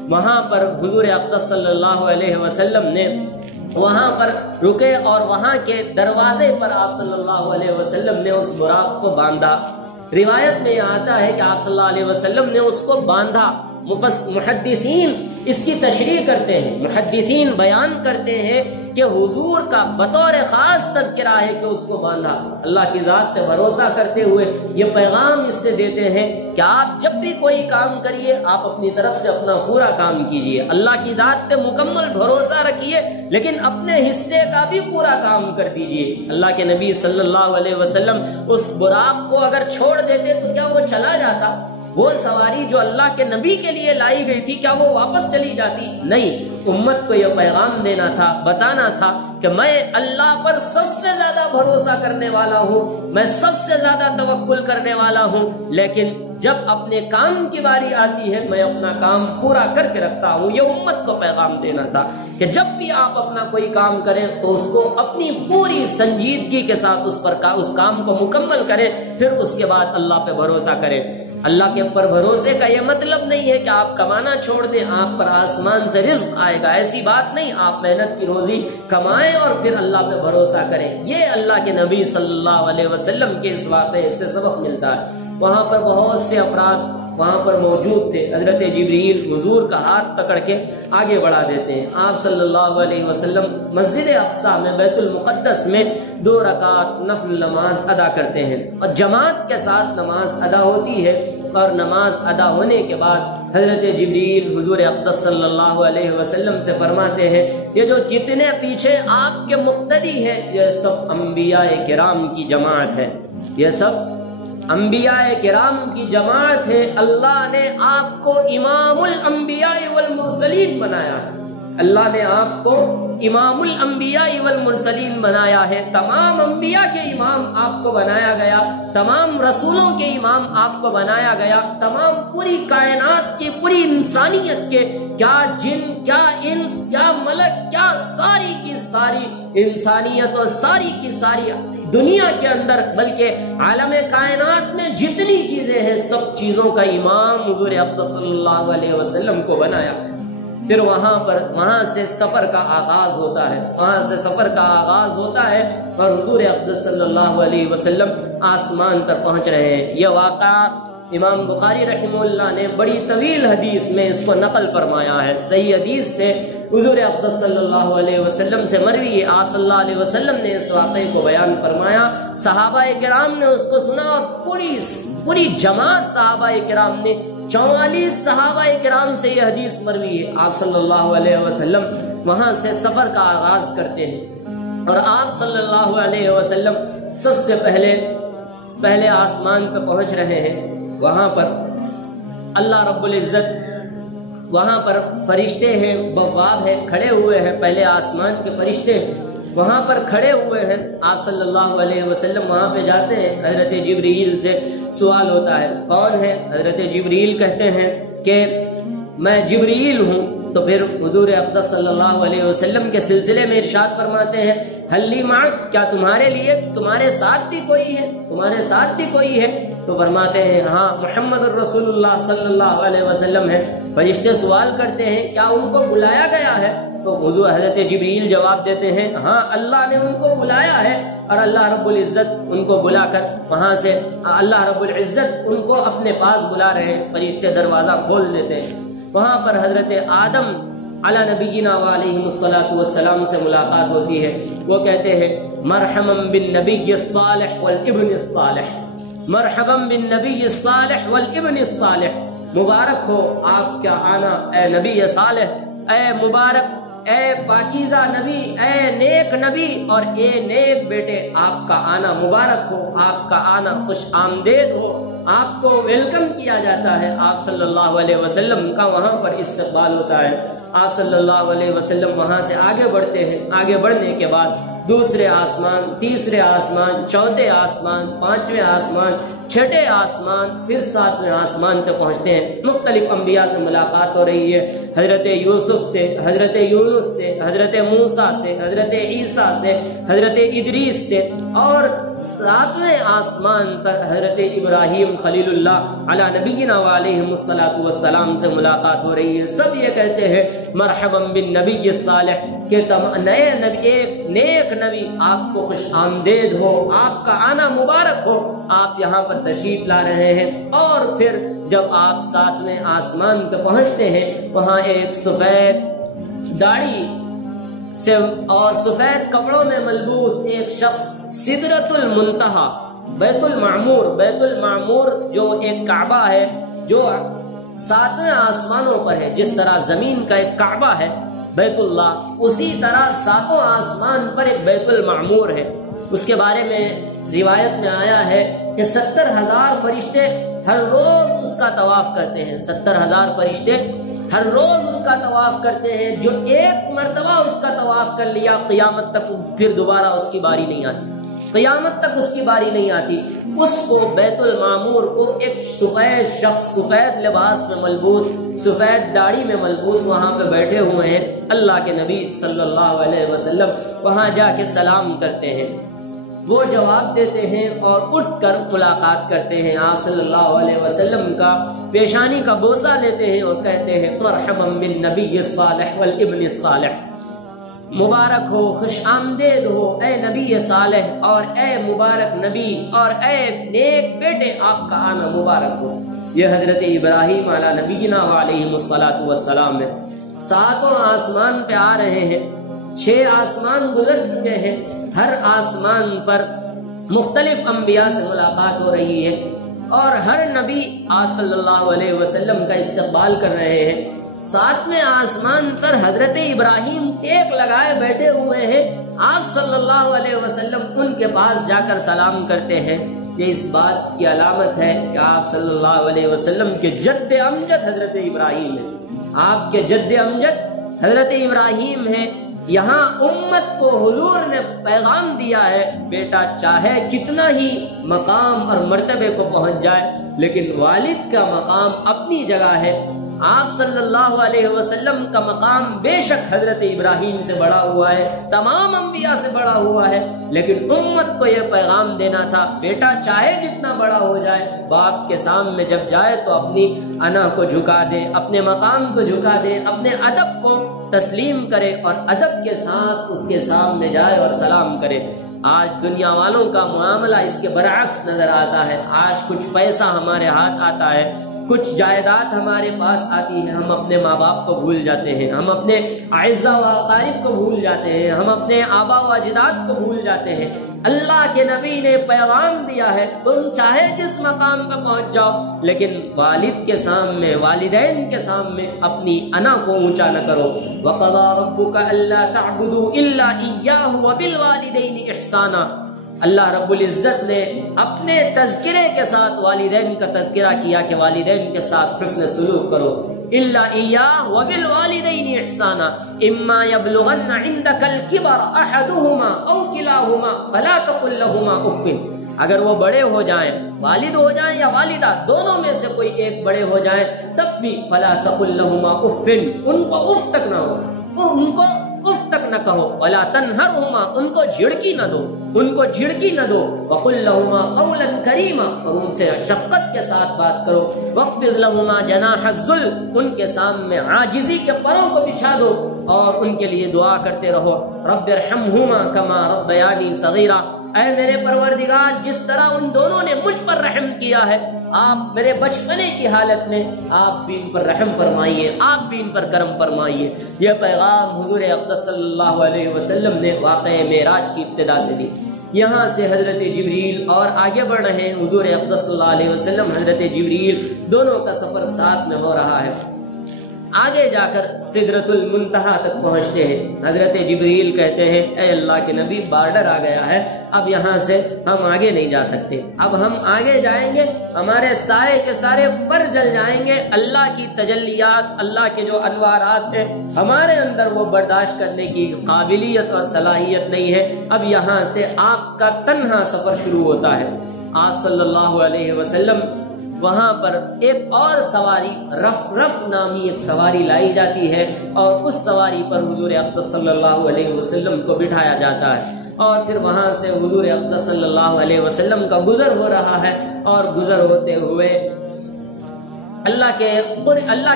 وہاں پر حضور اقدس صلی اللہ علیہ وسلم نے وہاں پر رکے اور وہاں کے دروازے پر آپ صلی اللہ علیہ وسلم نے اس براق کو باندھا. روایت میں آتا ہے کہ آپ صلی اللہ علیہ وسلم نے اس کو باندھا. محدثین اس کی تشریح کرتے ہیں، محدثین بیان کرتے ہیں کہ حضور کا بطور خاص تذکرہ ہے کہ اس کو باندھا. اللہ کی ذات پہ بھروسہ کرتے ہوئے یہ پیغام اس سے دیتے ہیں کہ آپ جب بھی کوئی کام کریے آپ اپنی طرف سے اپنا پورا کام کیجئے، اللہ کی ذات پہ مکمل بھروسہ رکھیے لیکن اپنے حصے کا بھی پورا کام کر دیجئے. اللہ کے نبی صلی اللہ علیہ وسلم اس براق کو اگر چھوڑ دیتے تو کیا وہ چلا جاتا؟ وہ سواری جو اللہ کے نبی کے لیے لائی گئی تھی کیا وہ واپس چلی جاتی؟ نہیں. امت کو یہ پیغام دینا تھا، بتانا تھا کہ میں اللہ پر سب سے زیادہ بھروسہ کرنے والا ہوں، میں سب سے زیادہ توکل کرنے والا ہوں، لیکن جب اپنے کام کی باری آتی ہے میں اپنا کام پورا کر کے رکھتا ہوں. یہ امت کو پیغام دینا تھا کہ جب بھی آپ اپنا کوئی کام کریں تو اس کو اپنی پوری سنجیدگی کے ساتھ اس کام کو مکمل کریں، پھر اس کے بعد اللہ پہ بھروسہ کریں. اللہ کے اوپر بھروسے کا یہ مطلب نہیں ہے کہ آپ کمانا چھوڑ دیں، آپ پر آسمان سے رزق آئے گا، ایسی بات نہیں. آپ محنت کی روزی کمائیں اور پھر اللہ پہ بھروسہ کریں. یہ اللہ کے نبی صلی اللہ علیہ وسلم کے اس واقعے سے سبق ملتا ہے. وہاں پر بہت سے افراد وہاں پر موجود تھے. حضرت جبریل حضور کا ہاتھ پکڑ کے آگے بڑھا دیتے ہیں. آپ صلی اللہ علیہ وسلم مسجد اقصی میں بیت المقدس میں 2 رکعت نفل نماز ادا کرتے ہیں اور جماعت کے ساتھ نماز ادا ہوتی ہے. اور نماز ادا ہونے کے بعد حضرت جبریل حضور اقدس صلی اللہ علیہ وسلم سے فرماتے ہیں یہ جو جتنے پیچھے آپ کے مقتدی ہیں یہ سب انبیاء کرام کی جماعت ہے، یہ سب انبیاء کرام کی جماعت ہے. اللہ نے آپ کو امام الانبیاء والمرسلین بنایا ہے. اللہ نے آپ کو امام الانبیاء والمرسلین بنایا ہے. تمام انبیاء کے امام آپ کو بنایا گیا، تمام رسولوں کے امام آپ کو بنایا گیا. تمام پوری کائنات کی، پوری انسانیت کے، کیا جن، کیا انس، کیا ملک، کیا ساری کی ساری انسانیت اور ساری کی ساری دنیا کے اندر بلکہ عالم کائنات میں جتنی چیزیں ہیں سب چیزوں کا امام حضور اقدس صلی اللہ علیہ وسلم کو بنایا. پھر وہاں سے سفر کا آغاز ہوتا ہے، وہاں سے سفر کا آغاز ہوتا ہے اور حضور اقدس صلی اللہ علیہ وسلم آسمان پر پہنچ رہے ہیں. یہ واقعہ امام بخاری رحمہ اللہ نے بڑی طویل حدیث میں اس کو نقل فرمایا ہے. صحیح حدیث سے حضور اقدس صلی اللہ علیہ وسلم سے مروی ہے. آپ صلی اللہ علیہ وسلم نے اس واقعے کو بیان فرمایا. صحابہ کرام نے اس کو سنا اور پوری جماعت صحابہ کرام نے 44 صحابہ کرام سے یہ حدیث مروی ہے. آپ صلی اللہ علیہ وسلم وہاں سے سفر کا آغاز کرتے ہیں اور آپ صلی اللہ علیہ وسلم سب سے پہلے آسمان پہ پہنچ رہے ہیں. وہاں پر اللہ رب العزت، وہاں پر فرشتے ہیں، بواب ہیں، کھڑے ہوئے ہیں. پہلے آسمان کے فرشتے وہاں پر کھڑے ہوئے ہیں. آپ صلی اللہ علیہ وسلم وہاں پہ جاتے ہیں. حضرت جبریل سے سوال ہوتا ہے کون ہے؟ حضرت جبریل کہتے ہیں کہ میں جبریل ہوں. تو پھر حضور اقدس صلی اللہ علیہ وسلم کے سلسلے میں ارشاد فرماتے ہیں حلی معک، کیا تمہارے ساتھ بھی کوئی ہے؟ تمہارے ساتھ بھی کوئی ہے؟ تو فرماتے ہیں ہاں محمد الرسول اللہ صلی اللہ علیہ وسلم ہے. فرشتے سوال کرتے ہیں کیا ان کو بلایا گیا ہے؟ تو حضور حضرت جبریل جواب دیتے ہیں ہاں اللہ نے ان کو بلایا ہے اور اللہ رب العزت ان کو بلا کر وہاں سے اللہ رب العزت ان کو اپنے پاس بلا رہے ہیں، فرشتے دروازہ کھول دیتے ہیں، وہاں پر حضرت آدم علی نبینا وعلیہ الصلاۃ والسلام سے ملاقات ہوتی ہے۔ وہ کہتے ہیں مرحبا بالنبی الصالح والابن الصالح، مرحبا بالنبی الصالح والابن الصالح، مبارک ہو آپ کا آنا اے نبی صالح، اے مبارک، اے پاکیزہ نبی، اے نیک نبی اور اے نیک بیٹے، آپ کا آنا مبارک ہو، آپ کا آنا خوش آمدید ہو، آپ کو ویلکم کیا جاتا ہے۔ آپ صلی اللہ علیہ وسلم کا وہاں پر استقبال ہوتا ہے۔ آپ صلی اللہ علیہ وسلم وہاں سے آگے بڑھتے ہیں، آگے بڑھنے کے بعد دوسرے آسمان، تیسرے آسمان، چوتھے آسمان، پانچویں آسمان، چھٹے آسمان، پھر ساتویں آسمان پہ پہنچتے ہیں۔ مختلف انبیاء سے ملاقات ہو رہی ہے، حضرت یوسف سے، حضرت یونس سے، حضرت موسیٰ سے، حضرت عیسیٰ سے، حضرت ادریس سے، اور ساتویں آسمان پر حضرت ابراہیم خلیل اللہ علی نبینا وعلیہ الصلاۃ والسلام سے ملاقات ہو رہی ہے۔ سب یہ کہتے ہیں مرحبا بالنبی الصالح کہ نئے نبی، ایک نیک نبی، آپ کو خوش آمدید ہو، آپ کا آنا مبارک ہو، آپ یہاں پر تشریف لا رہے ہیں۔ اور پھر جب آپ ساتویں آسمان پہ پہنچتے ہیں، وہاں ایک سفید داڑھی سے اور سفید کپڑوں میں ملبوس ایک شخص سدرۃ المنتہا، بیت المعمور جو ایک کعبہ ہے، جو ساتویں آسمانوں پر ہے، جس طرح زمین کا ایک کعبہ ہے بیت اللہ، اسی طرح ساتوں آسمان پر ایک بیت المعمور ہے۔ اس کے بارے میں روایت میں آیا ہے کہ 70,000 فرشتے ہر روز اس کا طواف کرتے ہیں، 70,000 فرشتے ہر روز اس کا طواف کرتے ہیں۔ جو ایک مرتبہ اس کا طواف کر لیا، قیامت تک پھر دوبارہ اس کی باری نہیں آتی، قیامت تک اس کی باری نہیں آتی۔ اس کو بیت المعمور کو ایک سفید شخص، سفید لباس میں ملبوس، سفید داڑھی میں ملبوس وہاں پہ بیٹھے ہوئے ہیں۔ اللہ کے نبی صلی اللہ علیہ وسلم وہاں جا کے سلام کرتے ہیں، وہ جواب دیتے ہیں اور اٹھ کر ملاقات کرتے ہیں۔ آپ صلی اللہ علیہ وسلم کا پیشانی کا بوسہ لیتے ہیں اور کہتے ہیں مرحبا بالنبی الصالح والابن الصالح، مبارک ہو، خوش آمدید ہو اے نبی صالح اور اے مبارک نبی اور اے نیک بیٹے، آپ کا آنا مبارک ہو۔ یہ حضرت ابراہیم علی نبینا وعلیہ الصلاۃ والسلام ہے۔ ساتوں آسمان پہ آ رہے ہیں، 6 آسمان گزر چکے ہیں، ہر آسمان پر مختلف انبیاء سے ملاقات ہو رہی ہے اور ہر نبی آپ صلی اللہ علیہ وسلم کا استقبال کر رہے ہیں۔ 7ویں آسمان پر حضرت ابراہیم ٹیک لگائے بیٹھے ہوئے ہیں، آپ صلی اللہ علیہ وسلم ان کے پاس جا کر سلام کرتے ہیں۔ یہ اس بات کی علامت ہے کہ آپ صلی اللہ علیہ وسلم کے جد امجد حضرت ابراہیم ہے، آپ کے جد امجد حضرت ابراہیم ہے۔ یہاں امت کو حضور نے پیغام دیا ہے، بیٹا چاہے کتنا ہی مقام اور مرتبے کو پہنچ جائے، لیکن والد کا مقام اپنی جگہ ہے۔ آپ صلی اللہ علیہ وسلم کا مقام بے شک حضرت ابراہیم سے بڑا ہوا ہے، تمام انبیاء سے بڑا ہوا ہے، لیکن امت کو یہ پیغام دینا تھا، بیٹا چاہے جتنا بڑا ہو جائے، باپ کے سامنے جب جائے تو اپنی انا کو جھکا دے، اپنے مقام کو جھکا دے، اپنے ادب کو تسلیم کرے اور ادب کے ساتھ اس کے سامنے جائے اور سلام کرے۔ آج دنیا والوں کا معاملہ اس کے برعکس نظر آتا ہے۔ آج کچھ پیسہ ہمارے ہاتھ آتا ہے، کچھ جائیداد ہمارے پاس آتی ہے، ہم اپنے ماں باپ کو بھول جاتے ہیں، ہم اپنے اعزاء و اقارب کو بھول جاتے ہیں، ہم اپنے آبا و اجداد کو بھول جاتے ہیں۔ اللہ کے نبی نے پیغام دیا ہے، تم چاہے جس مقام پہ پہنچ جاؤ، لیکن والد کے سامنے، والدین کے سامنے اپنی انا کو اونچا نہ کرو۔ وَقَضَىٰ رَبُّكَ أَلَّا تَعْبُدُوا إِلَّا إِيَّاهُ وَبِالْوَالِدَيْنِ إِحْسَانًا۔ اللہ رب العزت نے اپنے تذکرے کے ساتھ والدین کا تذکرہ کیا کہ والدین کے ساتھ حسن سلوک کرو۔ إِلَّا إِيَّاهُ وَبِالْوَالِدَيْنِ إِحْسَانًا إِمَّا يَبْلُغَنَّ عِندَكَ الْكِبَرَ أَحَدُهُمَا أَوْ كِلَاهُمَا فَلَا تَقُل لَّهُمَا أُفٍّ، اگر وہ بڑے ہو جائیں، والد ہو جائیں یا والدہ، دونوں میں سے کوئی ایک بڑے ہو جائیں، تب بھی فَلَا تَقُل لَّهُمَا أُفٍّ، ان کو اف تک نہ ہو، ان کو اف تک نہ کہو، ولا تنہرهما، ان کو جھڑکی نہ دو، ان کو جھڑکی نہ دو، وقل لهما قولا کریما، اور ان سے شفقت کے ساتھ بات کرو، واخفض لهما جناح الذل، ان کے سامنے عاجزی کے پروں کو بچھا دو اور ان کے لیے دعا کرتے رہو، رب ارحمهما کما ربیانی صغیرا، اے میرے پروردگار جس طرح ان دونوں نے مجھ پر رحم کیا ہے، آپ میرے بچپنے کی حالت میں آپ بھی ان پر رحم فرمائیے، آپ بھی ان پر کرم فرمائیے۔ یہ پیغام حضور اقدس صلی اللہ علیہ وسلم نے واقعہ معراج کی ابتدا سے دی۔ یہاں سے حضرت جبریل اور آگے بڑھ رہے ہیں، حضور اقدس صلی اللہ علیہ وسلم حضرت جبریل دونوں کا سفر ساتھ میں ہو رہا ہے۔ آگے جا کر سدرۃ المنتہا تک پہنچتے ہیں۔ حضرت جبریل کہتے ہیں اے اللہ کے نبی بارڈر آ گیا ہے، اب یہاں سے ہم آگے نہیں جا سکتے، اب ہم آگے جائیں گے ہمارے سارے کے سارے پر جل جائیں گے، اللہ کی تجلیات، اللہ کے جو انوارات ہیں ہمارے اندر وہ برداشت کرنے کی قابلیت اور صلاحیت نہیں ہے، اب یہاں سے آپ کا تنہا سفر شروع ہوتا ہے۔ آپ صلی اللہ علیہ وسلم وہاں پر ایک اور سواری رف نامی ایک سواری لائی جاتی ہے، اور اس سواری پر حضور اقدس صلی اللہ علیہ وسلم کو بٹھایا جاتا ہے، اور پھر وہاں سے حضور اقدس صلی اللہ علیہ وسلم کا گزر ہو رہا ہے، اور گزر ہوتے ہوئے اللہ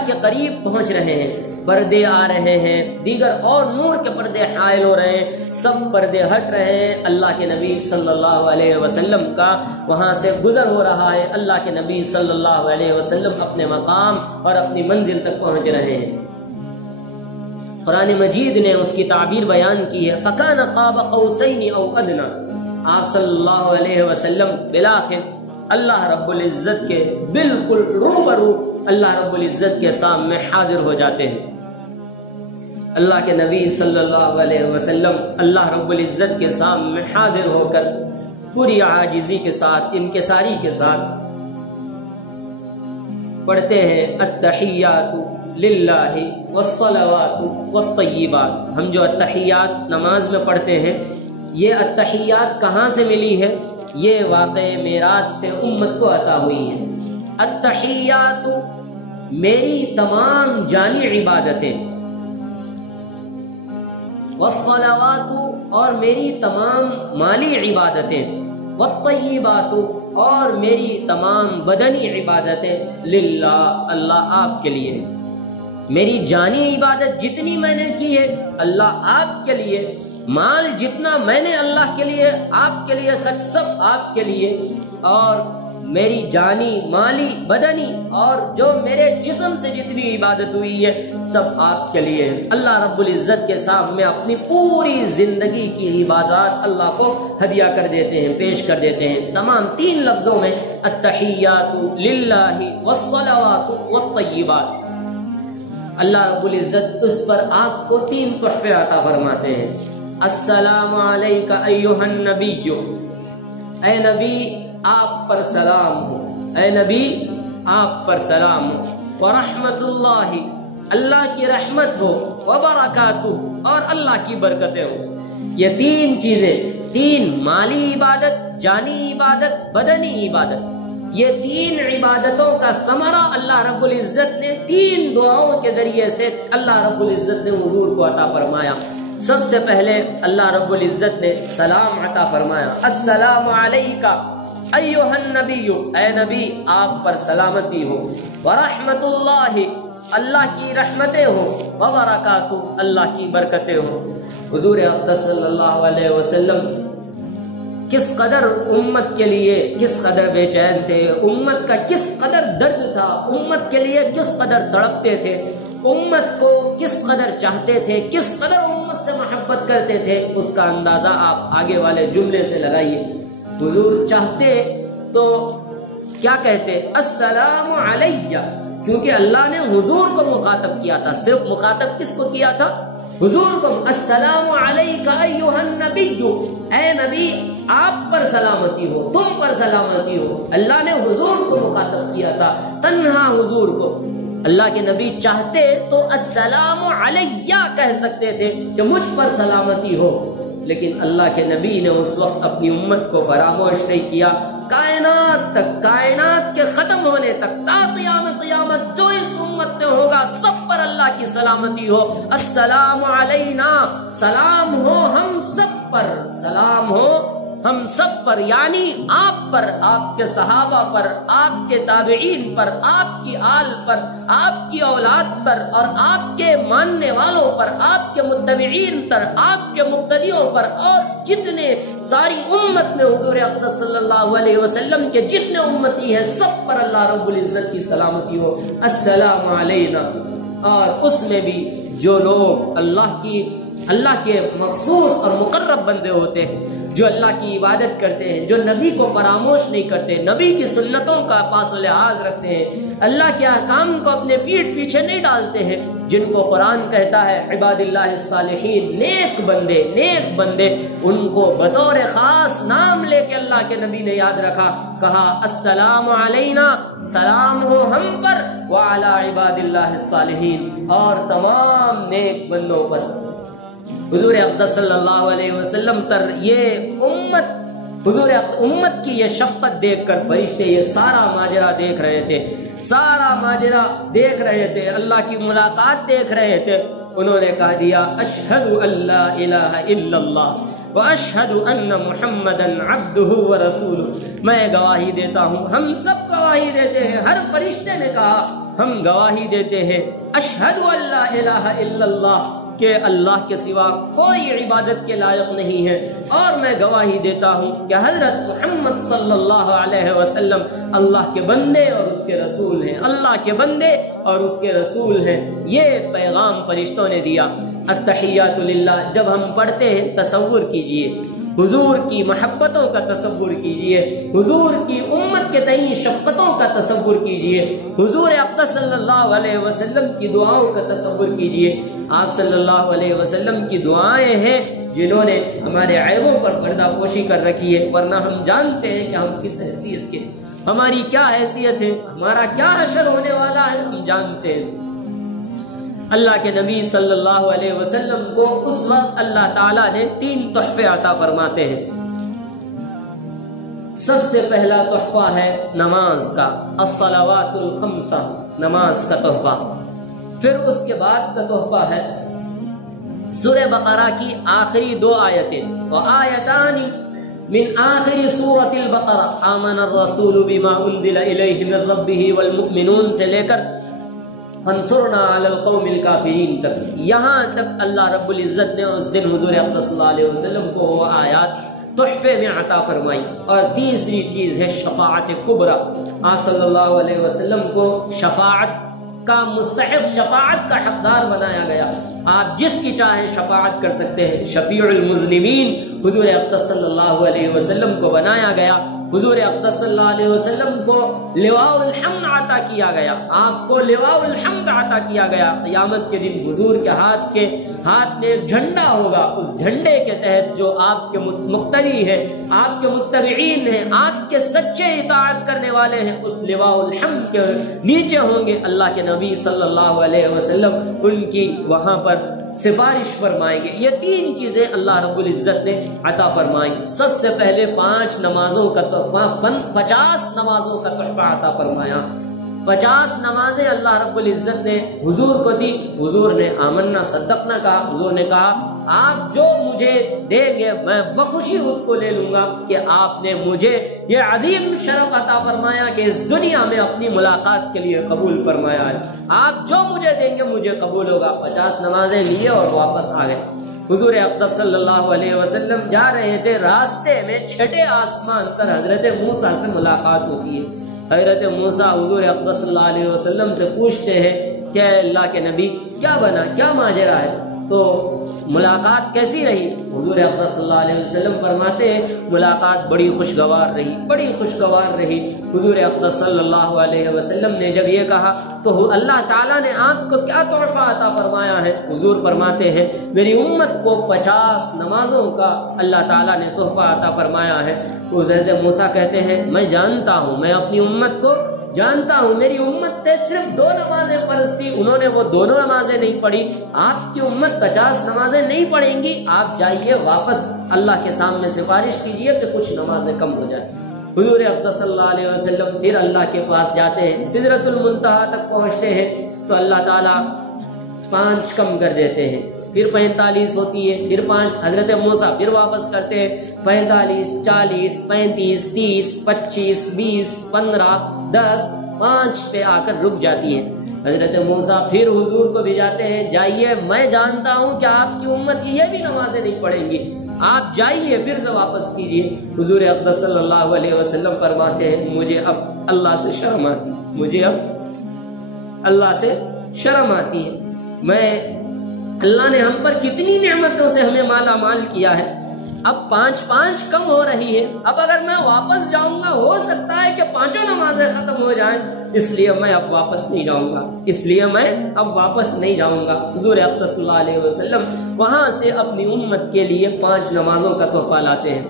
کے قریب پہنچ رہے ہیں، پردے آ رہے ہیں، دیگر اور نور کے پردے حائل ہو رہے ہیں، سب پردے ہٹ رہے ہیں، اللہ کے نبی صلی اللہ علیہ وسلم کا وہاں سے گزر ہو رہا ہے، اللہ کے نبی صلی اللہ علیہ وسلم اپنے مقام اور اپنی منزل تک پہنچ رہے ہیں۔ قرآن مجید نے اس کی تعبیر بیان کی ہے، فَكَانَ قَابَ قَوْسَيْنِ أَوْ أَدْنَىٰ۔ آپ صلی اللہ علیہ وسلم بالآخر اللہ رب العزت کے بالکل روبرو اللہ رب العزت کے سامنے حاضر ہو جاتے ہیں۔ اللہ کے نبی صلی اللہ علیہ وسلم اللہ رب العزت کے سامنے حاضر ہو کر پوری عاجزی کے ساتھ، انکساری کے ساتھ پڑھتے ہیں التحیات للہ والصلوات والطیبات۔ ہم جو التحیات نماز میں پڑھتے ہیں، یہ التحیات کہاں سے ملی ہے؟ یہ واقع معراج سے امت کو عطا ہوئی ہے۔ التحیات میری تمام جانی عبادتیں، والصلوات اور میری تمام مالی عبادتیں، والطیبات اور میری تمام بدنی عبادتیں للہ اللہ آپ کے لیے۔ میری جانی عبادت جتنی میں نے کی ہے اللہ آپ کے لیے، مال جتنا میں نے اللہ کے لیے آپ کے لیے خرچ سب آپ کے لیے، اور میری جانی مالی بدنی اور جو میرے جسم سے جتنی عبادت ہوئی ہے سب آپ کے لیے۔ اللہ رب العزت کے سامنے اپنی پوری زندگی کی عبادات اللہ کو ہدیہ کر دیتے ہیں، پیش کر دیتے ہیں۔ تمام 3 لفظوں میں التحیات للہ والصلوات والطیبات۔ اللہ رب العزت اس پر آپ کو 3 تحفے عطا فرماتے ہیں۔ السلام علیک ایھا النبی، اے نبی آپ پر سلام ہو، اے نبی آپ پر سلام ہو، ورحمت اللہ اللہ کی رحمت ہو، وبرکاتہ اور اللہ کی برکتیں ہو۔ یہ 3 چیزیں، 3 مالی عبادت، جانی عبادت، بدنی عبادت، یہ 3 عبادتوں کا ثمرہ اللہ رب العزت نے 3 دعاؤں کے ذریعے سے اللہ رب العزت نے حضور کو عطا فرمایا۔ سب سے پہلے اللہ رب العزت نے سلام عطا فرمایا، السلام علیکہ ایھا النبی، اے نبی آپ پر سلامتی ہو، ورحمت اللہ اللہ کی رحمتیں ہو، وبرکاتہ اللہ کی برکتیں ہو۔ حضور اقدس صلی اللہ علیہ وسلم کس قدر امت کے لیے کس قدر بے چین تھے، امت کا کس قدر درد تھا، امت کے لیے کس قدر تڑپتے تھے، امت کو کس قدر چاہتے تھے، کس قدر امت سے محبت کرتے تھے، اس کا اندازہ آپ آگے والے جملے سے لگائیے۔ حضور چاہتے تو کیا کہتے؟ السلام علیہ، کیونکہ اللہ نے حضور کو مخاطب کیا تھا، صرف مخاطب کس کو کیا تھا؟ حضور کو۔ السلام علیکہ ایھا النبی، اے نبی آپ پر سلامتی ہو، تم پر سلامتی ہو۔ اللہ نے حضور کو مخاطب کیا تھا، تنہا حضور کو۔ اللہ کے نبی چاہتے تو السلام علیہ کہہ سکتے تھے کہ مجھ پر سلامتی ہو، لیکن اللہ کے نبی نے اس وقت اپنی امت کو فراموش نہیں کیا۔ کائنات تک، کائنات کے ختم ہونے تک، تا قیامت جو اس امت میں ہوگا سب پر اللہ کی سلامتی ہو۔ السلام علینا، سلام ہو ہم سب پر، سلام ہو ہم سب پر یعنی آپ پر، آپ کے صحابہ پر، آپ کے تابعین پر، آپ کی آل پر، آپ کی اولاد پر اور آپ کے ماننے والوں پر، آپ کے متبعین پر، آپ کے مقتدیوں پر اور جتنے ساری امت میں حضور اقدس صلی اللہ علیہ وسلم کے جتنے امتی ہیں سب پر اللہ رب العزت کی سلامتی ہو۔ السلام علینا۔ اور اس میں بھی جو لوگ اللہ کے مخصوص اور مقرب بندے ہوتے ہیں، جو اللہ کی عبادت کرتے ہیں، جو نبی کو فراموش نہیں کرتے، نبی کی سنتوں کا پاس و لحاظ رکھتے ہیں، اللہ کے احکام کو اپنے پیٹھ پیچھے نہیں ڈالتے ہیں، جن کو قرآن کہتا ہے عباد اللہ الصالحین، نیک بندے، ان کو بطور خاص نام لے کے اللہ کے نبی نے یاد رکھا، کہا السلام علینا، سلام ہو ہم پر، وعلی عباد اللہ الصالحین، اور تمام نیک بندوں پر۔ حضور اقدس صلی اللہ علیہ وسلم تر یہ امت کی یہ شفقت دیکھ کر فرشتے یہ سارا ماجرا دیکھ رہے تھے، اللہ کی ملاقات دیکھ رہے تھے۔ انہوں نے کہہ دیا اشہد ان لا الہ الا اللہ واشہد ان محمدا عبدہ ورسولہ، میں گواہی دیتا ہوں، ہم سب گواہی دیتے ہیں، ہر فرشتے نے کہا ہم گواہی دیتے ہیں، اشہد ان لا الہ الا اللہ، کہ اللہ کے سوا کوئی عبادت کے لائق نہیں ہے، اور میں گواہی دیتا ہوں کہ حضرت محمد صلی اللہ علیہ وسلم اللہ کے بندے اور اس کے رسول ہیں، اللہ کے بندے اور اس کے رسول ہیں۔ یہ پیغام فرشتوں نے دیا۔ التحیات للہ جب ہم پڑھتے ہیں تصور کیجئے، حضور کی محبتوں کا تصور کیجئے، حضور کی امت کے تئیں شفقتوں کا تصور کیجئے، حضور اقدس صلی اللہ علیہ وسلم کی دعاؤں کا تصور کیجئے۔ آپ صلی اللہ علیہ وسلم کی دعائیں ہیں جنہوں نے ہمارے عیبوں پر پردہ پوشی کر رکھی ہے، ورنہ ہم جانتے ہیں کہ ہم کس حیثیت کے، ہماری کیا حیثیت ہے، ہمارا کیا حشر ہونے والا ہے، ہم جانتے ہیں۔ اللہ کے نبی صلی اللہ علیہ وسلم کو اس وقت اللہ تعالیٰ نے 3 تحفے عطا فرماتے ہیں۔ سب سے پہلا تحفہ ہے نماز کا، الصلوات الخمسہ، نماز کا تحفہ۔ پھر اس کے بعد کا تحفہ ہے سورہ بقرہ کی آخری 2 آیتیں، وآیتان من آخر سورۃ البقرہ آمن الرسول بما انزل الیہ من ربہ والمؤمنون سے لے کر فانصرنا علی القوم الکافرین تک، یہاں تک اللہ رب العزت نے اس دن حضور اقدس صلی اللہ علیہ وسلم کو وہ آیات تحفے میں عطا فرمائی۔ اور تیسری چیز ہے شفاعت کبریٰ، آپ صلی اللہ علیہ وسلم کو شفاعت کا مستحق، شفاعت کا حقدار بنایا گیا، آپ جس کی چاہے شفاعت کر سکتے ہیں۔ شفیع المذنبین حضور اقدس صلی اللہ علیہ وسلم کو بنایا گیا، حضور اقدس صلی اللہ علیہ وسلم کو لواء الحمد عطا کیا گیا، آپ کو لواء الحمد عطا کیا گیا۔ قیامت کے دن حضور کے ہاتھ میں ایک جھنڈا ہوگا، اس جھنڈے کے تحت جو آپ کے مقتدی ہیں، آپ کے متبعین ہیں، آپ کے سچے اطاعت کرنے والے ہیں، اس لواء الحمد کے نیچے ہوں گے۔ اللہ کے نبی صلی اللہ علیہ وسلم ان کی وہاں پر سفارش فرمائیں گے۔ یہ 3 چیزیں اللہ رب العزت نے عطا فرمائیں۔ سب سے پہلے 5 نمازوں کا 50 نمازوں کا تحفہ عطا فرمایا۔ 50 نمازیں اللہ رب العزت نے حضور کو دی۔ حضور نے آمنا صدقنا کہا، حضور نے کہا آپ جو مجھے دیں گے میں بخوشی اس کو لے لوں گا، کہ آپ نے مجھے یہ عظیم شرف عطا فرمایا کہ اس دنیا میں اپنی ملاقات کے لیے قبول فرمایا ہے، آپ جو مجھے دیں گے مجھے قبول ہوگا۔ 50 نمازیں لیے اور واپس آ گئے۔ حضور اقدس صلی اللہ علیہ وسلم جا رہے تھے، راستے میں 6 آسمان پر حضرت موسیٰ سے ملاقات ہوتی ہے۔ حضرت موسیٰ حضور اقدس صلی اللہ علیہ وسلم سے پوچھتے ہیں کہ اللہ کے نبی کیا بنا، کیا ماجرا ہے، تو ملاقات کیسی رہی؟ حضور اقدس صلی اللہ علیہ وسلم فرماتے ہیں ملاقات بڑی خوشگوار رہی۔ حضور اقدس صلی اللہ علیہ وسلم نے جب یہ کہا تو اللہ تعالیٰ نے آپ کو کیا تحفہ عطا فرمایا ہے؟ حضور فرماتے ہیں میری امت کو 50 نمازوں کا اللہ تعالیٰ نے تحفہ عطا فرمایا ہے۔ حضرت موسیٰ کہتے ہیں میں جانتا ہوں، میں اپنی امت کو جانتا ہوں، میری امت نے صرف 2 نمازیں فرض تھی، انہوں نے وہ دونوں نمازیں نہیں پڑھی، آپ کی امت 50 نمازیں نہیں پڑھیں گی، آپ جائیے واپس اللہ کے سامنے سفارش کیجئے کہ کچھ نمازیں کم ہو جائیں۔ حضور اقدس صلی اللہ علیہ وسلم پھر اللہ کے پاس جاتے ہیں، سدرۃ المنتہا تک پہنچتے ہیں تو اللہ تعالیٰ 5 کم کر دیتے ہیں، پھر 45 ہوتی ہے، پھر 5، حضرت موسیٰ پھر واپس کرتے ہیں 45 40 35 30 25 20 15 10 5 پہ آ کر رک جاتی ہے۔ حضرت موسیٰ پھر حضور کو بھیجاتے ہیں، جائیے میں جانتا ہوں کہ آپ کی امت یہ بھی نمازیں نہیں پڑھیں گی، آپ جائیے پھر سے واپس کیجیے۔ حضور اقدس صلی اللہ علیہ وسلم فرماتے ہیں مجھے اب اللہ سے شرم آتی، مجھے اب اللہ سے شرم آتی ہے، میں اللہ نے ہم پر کتنی نعمتوں سے ہمیں مالا مال کیا ہے، اب 5 کم ہو رہی ہے، اب اگر میں واپس جاؤں گا ہو سکتا ہے کہ 5 نمازیں ختم ہو جائیں، اس لیے میں اب واپس نہیں جاؤں گا، اس لیے میں اب واپس نہیں جاؤں گا۔ حضور اقدس صلی اللہ علیہ وسلم وہاں سے اپنی امت کے لیے 5 نمازوں کا تحفہ لاتے ہیں۔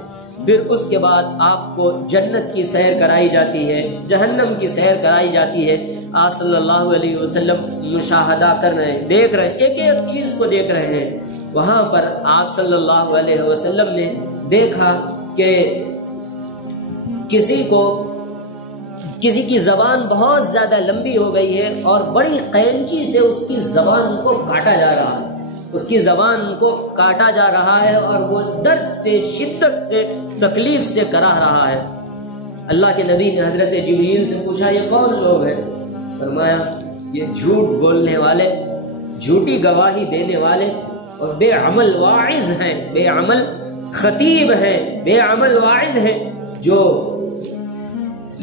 پھر اس کے بعد آپ کو جنت کی سیر کرائی جاتی ہے، جہنم کی سیر کرائی جاتی ہے۔ آپ صلی اللہ علیہ وسلم مشاہدہ کر رہے ہیں، دیکھ رہے ہیں، ایک ایک چیز کو دیکھ رہے ہیں۔ وہاں پر آپ صلی اللہ علیہ وسلم نے دیکھا کہ کسی کی زبان بہت زیادہ لمبی ہو گئی ہے اور بڑی قینچی سے اس کی زبان کو کاٹا جا رہا ہے، اس کی زبان کو کاٹا جا رہا ہے اور وہ درد سے، شدت سے، تکلیف سے کراہ رہا ہے۔ اللہ کے نبی نے حضرت جبریل سے پوچھا یہ کون لوگ ہیں؟ فرمایا یہ جھوٹ بولنے والے، جھوٹی گواہی دینے والے اور بے عمل واعظ ہیں، بے عمل خطیب ہیں، بے عمل واعظ ہیں، جو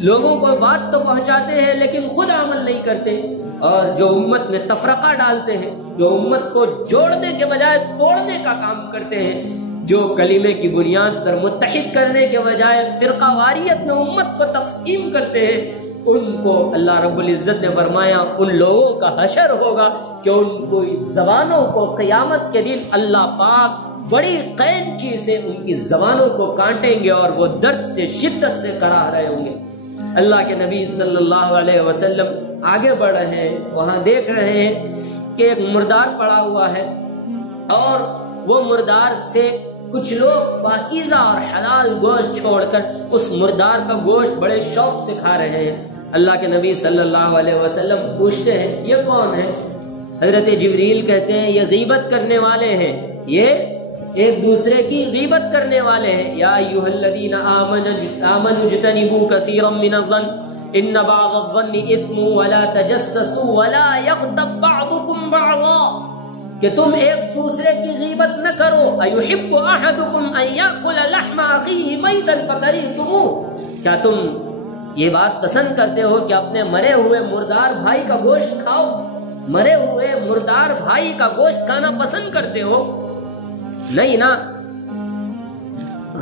لوگوں کو بات تو پہنچاتے ہیں لیکن خود عمل نہیں کرتے، اور جو امت میں تفرقہ ڈالتے ہیں، جو امت کو جوڑنے کے بجائے توڑنے کا کام کرتے ہیں، جو کلمے کی بنیاد پر متحد کرنے کے بجائے فرقہ واریت میں امت کو تقسیم کرتے ہیں، ان کو اللہ رب العزت نے فرمایا ان لوگوں کا حشر ہوگا کہ ان کو زبانوں کو قیامت کے دن اللہ پاک بڑی قینچی سے ان کی زبانوں کو کاٹیں گے اور وہ درد سے، شدت سے کراہ رہے ہوں گے۔ اللہ کے نبی صلی اللہ علیہ وسلم آگے بڑھ رہے ہیں، وہاں دیکھ رہے ہیں کہ ایک مردار پڑا ہوا ہے اور وہ مردار سے کچھ لوگ پاکیزہ اور حلال گوشت چھوڑ کر اس مردار کا گوشت بڑے شوق سے کھا رہے ہیں۔ اللہ کے نبی صلی اللہ علیہ وسلم پوچھتے ہیں یہ کون ہے؟ حضرت جبریل کہتے ہیں یہ غیبت کرنے والے ہیں، یہ ایک دوسرے کی غیبت کرنے والے ہیں۔ یا ایھا الذین آمنوا اجتنبوا کثیرا من الظن ان بعض الظن اثم ولا تجسسوا ولا یغتب بعضکم بعضا، کہ تم ایک دوسرے کی غیبت نہ کرو۔ ایحب احدکم ان یاکل لحم اخیہ میتا فکرہتموہ، کیا تم یہ بات پسند کرتے ہو کہ اپنے مرے ہوئے مردار بھائی کا گوشت کھاؤ؟ مرے ہوئے مردار بھائی کا گوشت کھانا پسند کرتے ہو؟ نہیں نا۔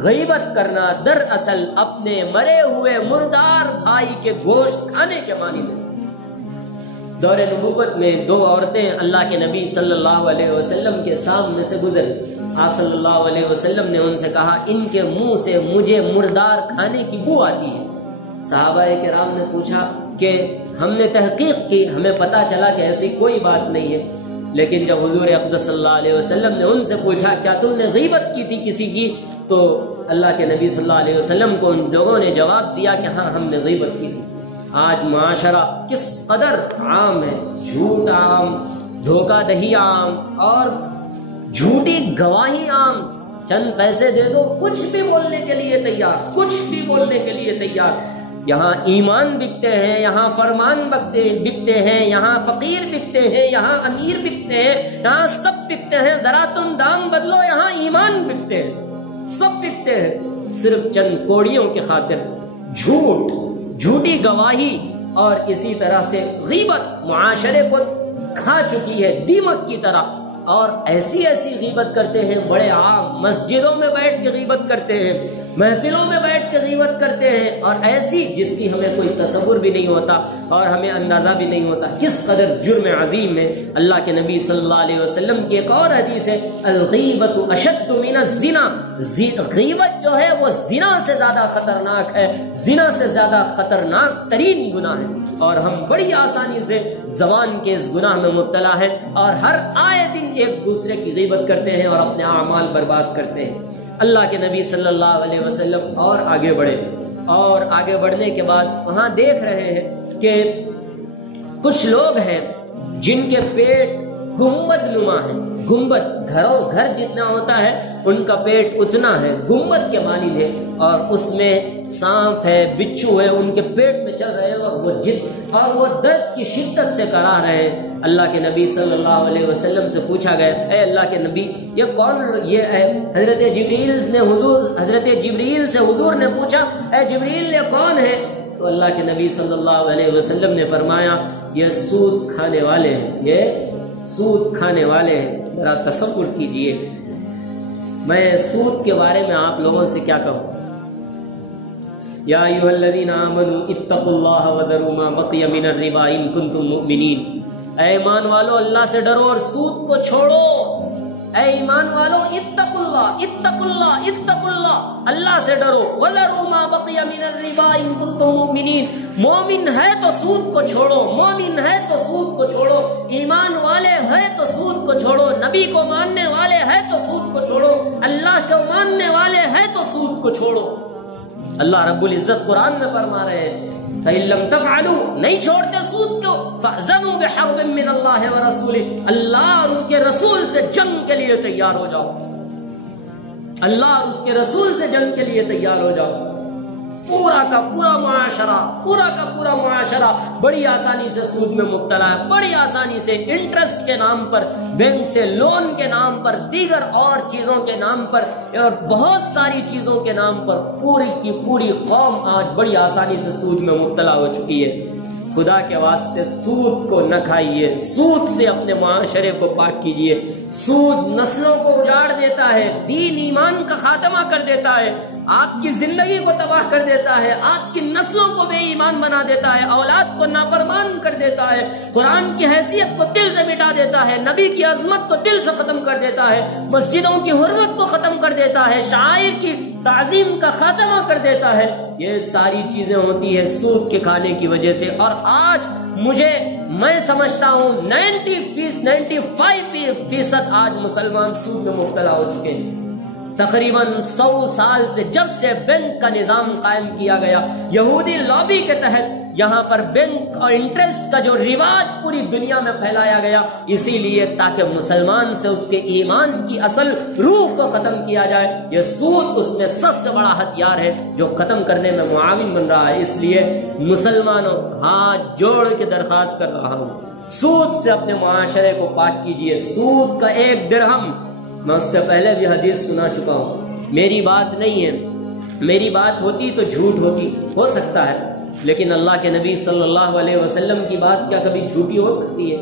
غیبت کرنا دراصل اپنے مرے ہوئے مردار بھائی کے گوشت کھانے کے معنی میں۔ دور نبوت میں 2 عورتیں اللہ کے نبی صلی اللہ علیہ وسلم کے سامنے سے گزری۔ آپ صلی اللہ علیہ وسلم نے ان سے کہا ان کے منہ سے مجھے مردار کھانے کی بو آتی ہے۔ صحابہ کرام نے پوچھا کہ ہم نے تحقیق کی، ہمیں پتہ چلا کہ ایسی کوئی بات نہیں ہے، لیکن جب حضور اقدس صلی اللہ علیہ وسلم نے ان سے پوچھا کیا تم نے غیبت کی تھی کسی کی، تو اللہ کے نبی صلی اللہ علیہ وسلم کو ان لوگوں نے جواب دیا کہ ہاں ہم نے غیبت کی تھی۔ آج معاشرہ کس قدر عام ہے، جھوٹ عام، دھوکہ دہی عام اور جھوٹی گواہی عام۔ چند پیسے دے دو کچھ بھی بولنے کے لیے تیار، کچھ بھی بولنے کے لیے تیار۔ یہاں ایمان بکتے ہیں، یہاں فرمان بکتے ہیں، یہاں فقیر بکتے ہیں، یہاں امیر بکتے ہیں، یہاں سب بکتے ہیں۔ ذرا تم دام بدلو، یہاں ایمان بکتے ہیں، سب بکتے ہیں، صرف چند کوڑیوں کی خاطر۔ جھوٹ، جھوٹی گواہی اور اسی طرح سے غیبت معاشرے کو کھا چکی ہے دیمک کی طرح، اور ایسی غیبت کرتے ہیں بڑے عام، مسجدوں میں بیٹھ کے غیبت کرتے ہیں، محفلوں میں بیٹھ کے غیبت کرتے ہیں، اور ایسی جس کی ہمیں کوئی تصور بھی نہیں ہوتا اور ہمیں اندازہ بھی نہیں ہوتا کس قدر جرم عظیم ہے۔ اللہ کے نبی صلی اللہ علیہ وسلم کی ایک اور حدیث ہے الغیبۃ اشد من الزنا، غیبت جو ہے وہ زنا سے زیادہ خطرناک ہے، زنا سے زیادہ خطرناک ترین گناہ ہے، اور ہم بڑی آسانی سے زبان کے اس گناہ میں مبتلا ہیں اور ہر آئے دن ایک دوسرے کی غیبت کرتے ہیں اور اپنے اعمال برباد کرتے ہیں۔ اللہ کے نبی صلی اللہ علیہ وسلم اور آگے بڑھے، اور آگے بڑھنے کے بعد وہاں دیکھ رہے ہیں کہ کچھ لوگ ہیں جن کے پیٹ گنبد نما ہے. گنبد گھر جتنا ہوتا ہے ان کا پیٹ اتنا ہے، گنبد کے مانند ہے، اور اس میں سانپ ہے، بچھو ہے، ان کے پیٹ میں چل رہے ہیں اور وہ درد کی شدت سے کرا رہے ہیں. اللہ کے نبی صلی اللہ علیہ وسلم سے پوچھا گیا، اے اللہ کے نبی یہ کون؟ یہ ہے حضرت جبریل سے حضور نے پوچھا، اے جبریل یہ کون ہے؟ تو اللہ کے نبی صلی اللہ علیہ وسلم نے فرمایا یہ سود کھانے والے ہیں، یہ سود کھانے والے ہیں. ذرا تصور کیجئے میں سود کے بارے میں آپ لوگوں سے کیا کہوں. یا ایھا الذین آمنوا اتقوا اللہ وذروا ما بقی من الربا ان کنتم مؤمنین. اے ایمان والو اللہ سے ڈرو اور سود کو چھوڑو. اے ایمان والو اتقوا اللہ اتقوا اللہ اتقوا اللہ، اللہ سے ڈرو. وذروا ما بقی من الربا ان کنتم مؤمنین. مومن ہے تو سود کو چھوڑو، مومن ہے تو سود کو چھوڑو، ایمان والے ہیں تو سود کو چھوڑو، نبی کو ماننے والے ہیں تو سود کو چھوڑو، اللہ کو ماننے والے ہیں تو سود کو چھوڑو. اللہ رب العزت قرآن میں فرما رہے ہیں فَإِن لَمْ تَفْعَلُوا، نہیں چھوڑتے سود کو، فَأْذَنُوا بِحَرْبٍ مِّنَ اللَّهِ وَرَسُولِهِ، اللہ اور اس کے رسول سے جنگ کے لیے تیار ہو جاؤ. اللہ اور اس کے رسول سے جنگ کے لیے تیار ہو جاؤ. پورا کا پورا معاشرہ بڑی آسانی سے سود میں مبتلا ہے، بڑی آسانی سے انٹرسٹ کے نام پر، بینک سے لون کے نام پر، دیگر اور چیزوں کے نام پر اور بہت ساری چیزوں کے نام پر پوری کی پوری قوم آج بڑی آسانی سے سود میں مبتلا ہو چکی ہے. خدا کے واسطے سود کو نہ کھائیے، سود سے اپنے معاشرے کو پاک کیجیے. سود نسلوں کو اجاڑ دیتا ہے، دین ایمان کا خاتمہ کر دیتا ہے، آپ کی زندگی کو تباہ کر دیتا ہے، آپ کی نسلوں کو بے ایمان بنا دیتا ہے، اولاد کو نافرمان کر دیتا ہے، قرآن کی حیثیت کو دل سے مٹا دیتا ہے، نبی کی عظمت کو دل سے ختم کر دیتا ہے، مسجدوں کی حرمت کو ختم کر دیتا ہے، شعائر کی تعظیم کا خاتمہ کر دیتا ہے. یہ ساری چیزیں ہوتی ہیں سود کے کھانے کی وجہ سے. اور آج میں سمجھتا ہوں 95% آج مسلمان سود میں مبتلا ہو چکے ہیں. تقریباً 100 سال سے جب سے بینک کا نظام قائم کیا گیا، یہودی لابی کے تحت یہاں پر بینک اور انٹرسٹ کا جو رواج پوری دنیا میں پھیلایا گیا، اسی لیے تاکہ مسلمان سے اس کے ایمان کی اصل روح کو ختم کیا جائے. یہ سود اس میں سب سے بڑا ہتھیار ہے جو ختم کرنے میں معاون بن رہا ہے. اس لیے مسلمانوں ہاتھ جوڑ کے درخواست کر رہا ہوں، سود سے اپنے معاشرے کو پاک کیجیے. سود کا 1 درہم، میں اس سے پہلے بھی حدیث سنا چکا ہوں، میری بات نہیں ہے، میری بات ہوتی تو جھوٹ ہوتی، ہو سکتا ہے، لیکن اللہ کے نبی صلی اللہ علیہ وسلم کی بات کیا کبھی جھوٹی ہو سکتی ہے؟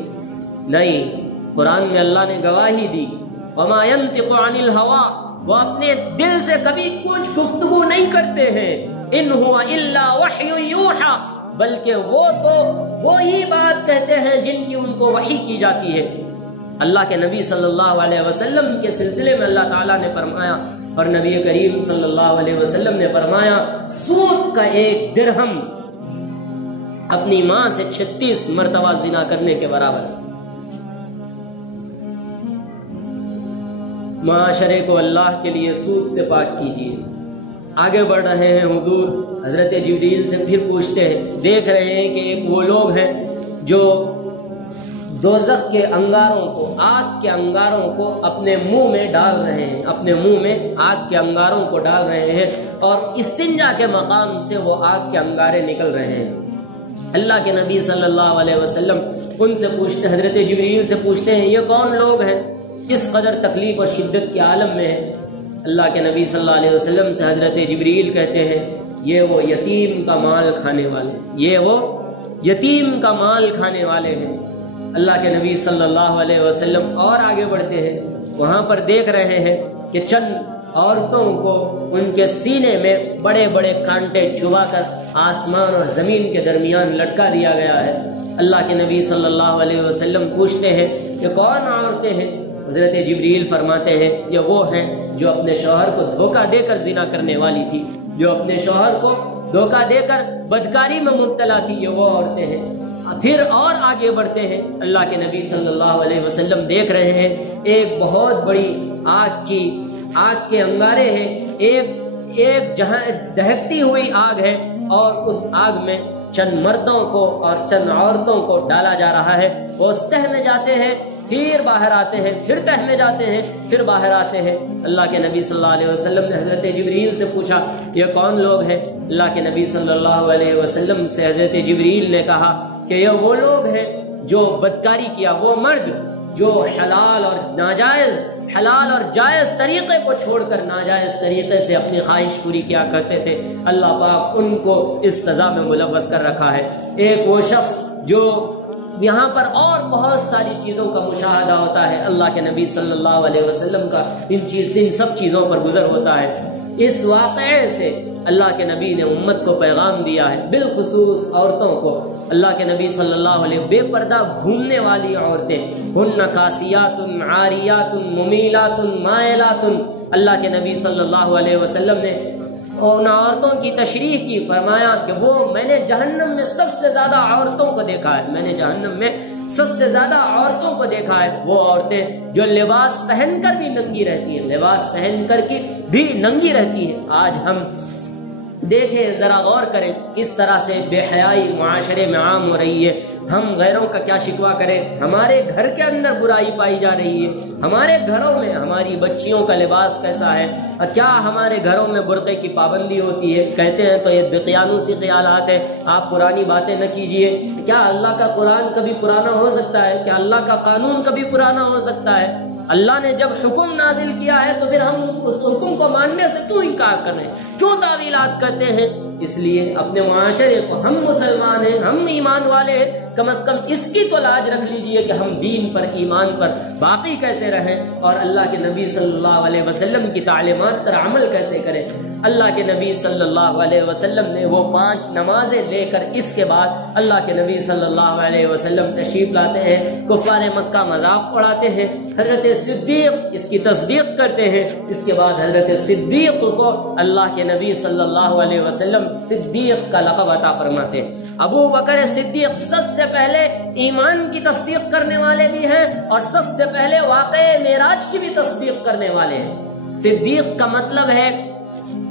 نہیں. قرآن میں اللہ نے گواہی دی وَمَا يَنْتِقُ عَنِ الْهَوَىٰ، وہ اپنے دل سے کبھی کچھ گفتگو نہیں کرتے ہیں. إِنْ هُوَ إِلَّا وَحْيٌ يُوحَىٰ، بلکہ وہ تو وہی بات کہتے ہیں جن کی ان کو وحی کی جاتی ہے. اللہ کے نبی صلی اللہ علیہ وسلم کے سلسلے میں اللہ تعالیٰ نے فرمایا اور نبی کریم صلی اللہ علیہ وسلم نے فرمایا سود کا 1 درہم اپنی ماں سے 36 مرتبہ زنا کرنے کے برابر. معاشرے کو اللہ کے لیے سود سے پاک کیجیے. آگے بڑھ رہے ہیں حضور حضرت جبریل سے پھر پوچھتے ہیں، دیکھ رہے ہیں کہ ایک وہ لوگ ہیں جو دوزخ کے انگاروں کو، آگ کے انگاروں کو اپنے منہ میں ڈال رہے ہیں، اپنے منہ میں آگ کے انگاروں کو ڈال رہے ہیں اور استنجا کے مقام سے وہ آگ کے انگارے نکل رہے ہیں. اللہ کے نبی صلی اللہ علیہ وسلم ان سے پوچھتے، حضرت جبریل سے پوچھتے ہیں یہ کون لوگ ہیں، کس قدر تکلیف اور شدت کے عالم میں ہیں؟ اللہ کے نبی صلی اللہ علیہ وسلم سے حضرت جبریل کہتے ہیں یہ وہ یتیم کا مال کھانے والے، یہ وہ یتیم کا مال کھانے والے ہیں. اللہ کے نبی صلی اللہ علیہ وسلم اور آگے بڑھتے ہیں، وہاں پر دیکھ رہے ہیں کہ چند عورتوں کو ان کے سینے میں بڑے بڑے کانٹے چبا کر آسمان اور زمین کے درمیان لٹکا دیا گیا ہے. اللہ کے نبی صلی اللہ علیہ وسلم پوچھتے ہیں کہ کون عورتیں ہیں؟ حضرت جبریل فرماتے ہیں یہ وہ ہیں جو اپنے شوہر کو دھوکہ دے کر زنا کرنے والی تھی، جو اپنے شوہر کو دھوکہ دے کر بدکاری میں مبتلا تھی، یہ وہ عورتیں ہیں. پھر اور آگے بڑھتے ہیں، اللہ کے نبی صلی اللہ علیہ وسلم دیکھ رہے ہیں ایک بہت بڑی آگ کے انگارے ہیں، ایک جہاں دہکتی ہوئی آگ ہے اور اس آگ میں چند مردوں کو اور چند عورتوں کو ڈالا جا رہا ہے. وہ اس تہ میں جاتے ہیں پھر باہر آتے ہیں، پھر تہ میں جاتے ہیں، پھر باہر آتے ہیں۔ اللہ کے نبی صلی اللہ علیہ وسلم نے حضرت جبریل سے پوچھا یہ کون لوگ ہیں؟ اللہ کے نبی صلی اللہ علیہ وسلم سے حضرت جبریل نے کہا کہ یہ وہ لوگ ہیں جو بدکاری کیا، وہ مرد جو حلال اور جائز طریقے کو چھوڑ کر ناجائز طریقے سے اپنی خواہش پوری کیا کرتے تھے، اللہ پاک ان کو اس سزا میں ملوث کر رکھا ہے۔ ایک وہ شخص جو یہاں پر اور بہت ساری چیزوں کا مشاہدہ ہوتا ہے، اللہ کے نبی صلی اللہ علیہ وسلم کا ان سب چیزوں پر گزر ہوتا ہے۔ اس واقعے سے اللہ کے نبی نے امت کو پیغام دیا ہے، بالخصوص عورتوں کو۔ اللہ کے نبی صلی اللہ علیہ وسلم بے پردہ گھومنے والی عورتیں، ہن کاسیات عاریات ممیلات مائلات، اللہ کے نبی صلی اللہ علیہ وسلم نے ان عورتوں کی تشریح کی، فرمایا کہ وہ میں نے جہنم میں سب سے زیادہ عورتوں کو دیکھا ہے، میں نے جہنم میں سب سے زیادہ عورتوں کو دیکھا ہے، وہ عورتیں جو لباس پہن کر بھی ننگی رہتی ہیں، لباس پہن کر کی بھی ننگی رہتی ہیں۔ آج ہم دیکھیں، ذرا غور کریں کس طرح سے بے حیائی معاشرے میں عام ہو رہی ہے۔ ہم غیروں کا کیا شکوہ کریں، ہمارے گھر کے اندر برائی پائی جا رہی ہے، ہمارے گھروں میں ہماری بچیوں کا لباس کیسا ہے، کیا ہمارے گھروں میں برقعے کی پابندی ہوتی ہے؟ کہتے ہیں تو یہ دقیانوسی خیالات ہے، آپ پرانی باتیں نہ کیجئے۔ کیا اللہ کا قرآن کبھی پرانا ہو سکتا ہے؟ کیا اللہ کا قانون کبھی پرانا ہو سکتا ہے؟ اللہ نے جب حکم نازل کیا ہے تو پھر ہم اس حکم کو ماننے سے کیوں انکار کر رہے ہیں، کیوں تعویلات کرتے ہیں؟ اس لیے اپنے معاشرے کو، ہم مسلمان ہیں، ہم ایمان والے ہیں، کم از کم اس کی تو لاج رکھ لیجئے کہ ہم دین پر، ایمان پر باقی کیسے رہیں اور اللہ کے نبی صلی اللہ علیہ وسلم کی تعلیمات پر عمل کیسے کریں۔ اللہ کے نبی صلی اللہ علیہ وسلم نے وہ 5 نمازیں لے کر اس کے بعد اللہ کے نبی صلی اللہ علیہ وسلم تشریف لاتے ہیں، کفار مکہ مذاق اڑاتے ہیں، حضرت صدیق اس کی تصدیق کرتے ہیں۔ اس کے بعد حضرت صدیق کو اللہ کے نبی صلی اللہ علیہ وسلم صدیق کا لقب عطا فرماتے ہیں۔ ابو بکر صدیق سب سے پہلے ایمان کی تصدیق کرنے والے بھی ہیں اور سب سے پہلے واقعہ معراج کی بھی تصدیق کرنے والے ہیں۔ صدیق کا مطلب ہے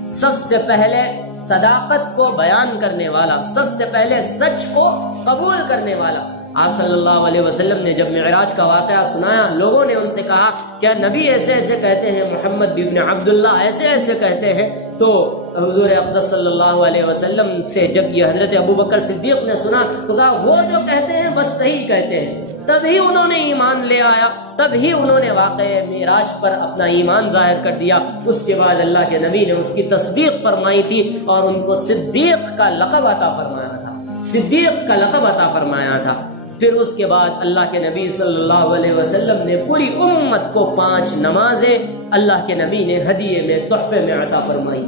سب سے پہلے صداقت کو بیان کرنے والا، سب سے پہلے سچ کو قبول کرنے والا۔ آپ صلی اللہ علیہ وسلم نے جب معراج کا واقعہ سنایا، لوگوں نے ان سے کہا کہ نبی ایسے ایسے کہتے ہیں، محمد بن عبداللہ ایسے ایسے کہتے ہیں۔ تو حضور اقدس صلی اللہ علیہ وسلم سے جب یہ حضرت ابو بکر صدیق نے سنا تو کہا وہ جو کہتے ہیں بس صحیح کہتے ہیں۔ تبھی انہوں نے ایمان لے آیا، تبھی انہوں نے واقعہ معراج پر اپنا ایمان ظاہر کر دیا۔ اس کے بعد اللہ کے نبی نے اس کی تصدیق فرمائی تھی اور ان کو صدیق کا لقب عطا فرمایا تھا، صدیق کا لقب عطا فرمایا تھا۔ پھر اس کے بعد اللہ کے نبی صلی اللہ علیہ وسلم نے پوری امت کو 5 نمازیں اللہ کے نبی نے ہدیے میں، تحفے میں عطا فرمائی۔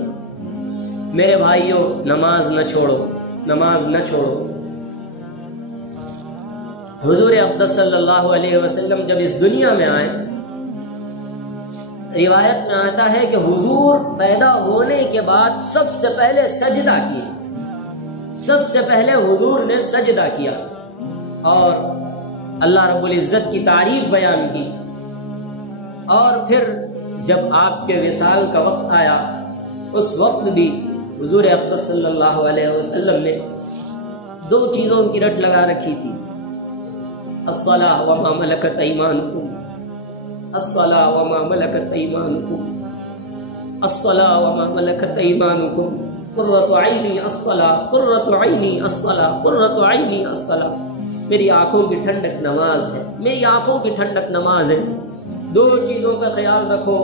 میرے بھائیوں، نماز نہ چھوڑو، نماز نہ چھوڑو۔ حضور اقدس صلی اللہ علیہ وسلم جب اس دنیا میں آئے، روایت میں آتا ہے کہ حضور پیدا ہونے کے بعد سب سے پہلے سجدہ کیا، سب سے پہلے حضور نے سجدہ کیا اور اللہ رب العزت کی تعریف بیان کی۔ اور پھر جب آپ کے وصال کا وقت آیا، اس وقت بھی حضور اقدس صلی اللہ علیہ وسلم نے 2 چیزوں کی رٹ لگا رکھی تھی، الصلاۃ وما ملکت ایمانکم، الصلاۃ وما ملکت ایمانکم، الصلاۃ وما ملکت ایمانکم، قرۃ عینی الصلاۃ، قرۃ عینی الصلاۃ، قرۃ عینی الصلاۃ۔ میری آنکھوں کی ٹھنڈک نماز ہے، میری آنکھوں کی ٹھنڈک نماز ہے۔ 2 چیزوں کا خیال رکھو،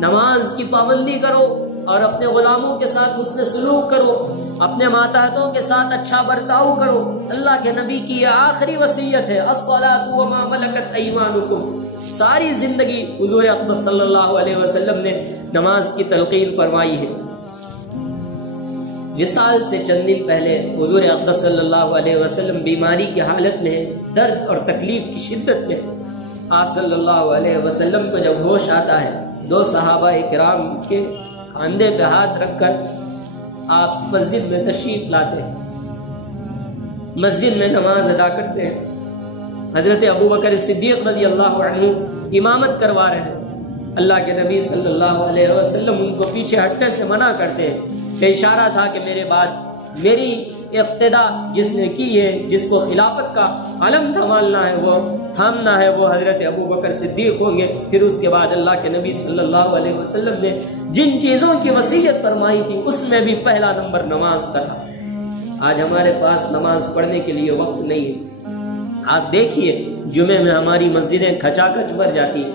نماز کی پابندی کرو اور اپنے غلاموں کے ساتھ حسن سلوک کرو، اپنے ماتحتوں کے ساتھ اچھا برتاؤ کرو۔ اللہ کے نبی کی یہ آخری وصیت ہے، الصلاۃ وما ملکت ایمانکم۔ ساری زندگی حضور اقدس صلی اللہ علیہ وسلم نے نماز کی تلقین فرمائی ہے۔ وصال سے چند دن پہلے حضور اقدس صلی اللہ علیہ وسلم بیماری کی حالت میں، درد اور تکلیف کی شدت میں، آپ صلی اللہ علیہ وسلم کو جب ہوش آتا ہے، 2 صحابہ کرام کے کاندھے پہ ہاتھ رکھ کر آپ مسجد میں تشریف لاتے ہیں، مسجد میں نماز ادا کرتے ہیں۔ حضرت ابو بکر صدیق رضی اللہ عنہ امامت کروا رہے ہیں، اللہ کے نبی صلی اللہ علیہ وسلم ان کو پیچھے ہٹنے سے منع کرتے ہیں کہ اشارہ تھا کہ میرے بعد میری اقتدا جس نے کی ہے، جس کو خلافت کا علم سنبھالنا ہے، وہ تھامنا ہے وہ حضرت ابو بکر صدیق ہوں گے. پھر اس کے بعد اللہ کے نبی صلی اللہ علیہ وسلم نے جن چیزوں کی وصیت فرمائی تھی اس میں بھی پہلا نمبر نماز کا تھا. آج ہمارے پاس نماز پڑھنے کے لیے وقت نہیں ہے. آپ دیکھیے جمعے میں ہماری مسجدیں کھچا کھچ بھر جاتی ہیں.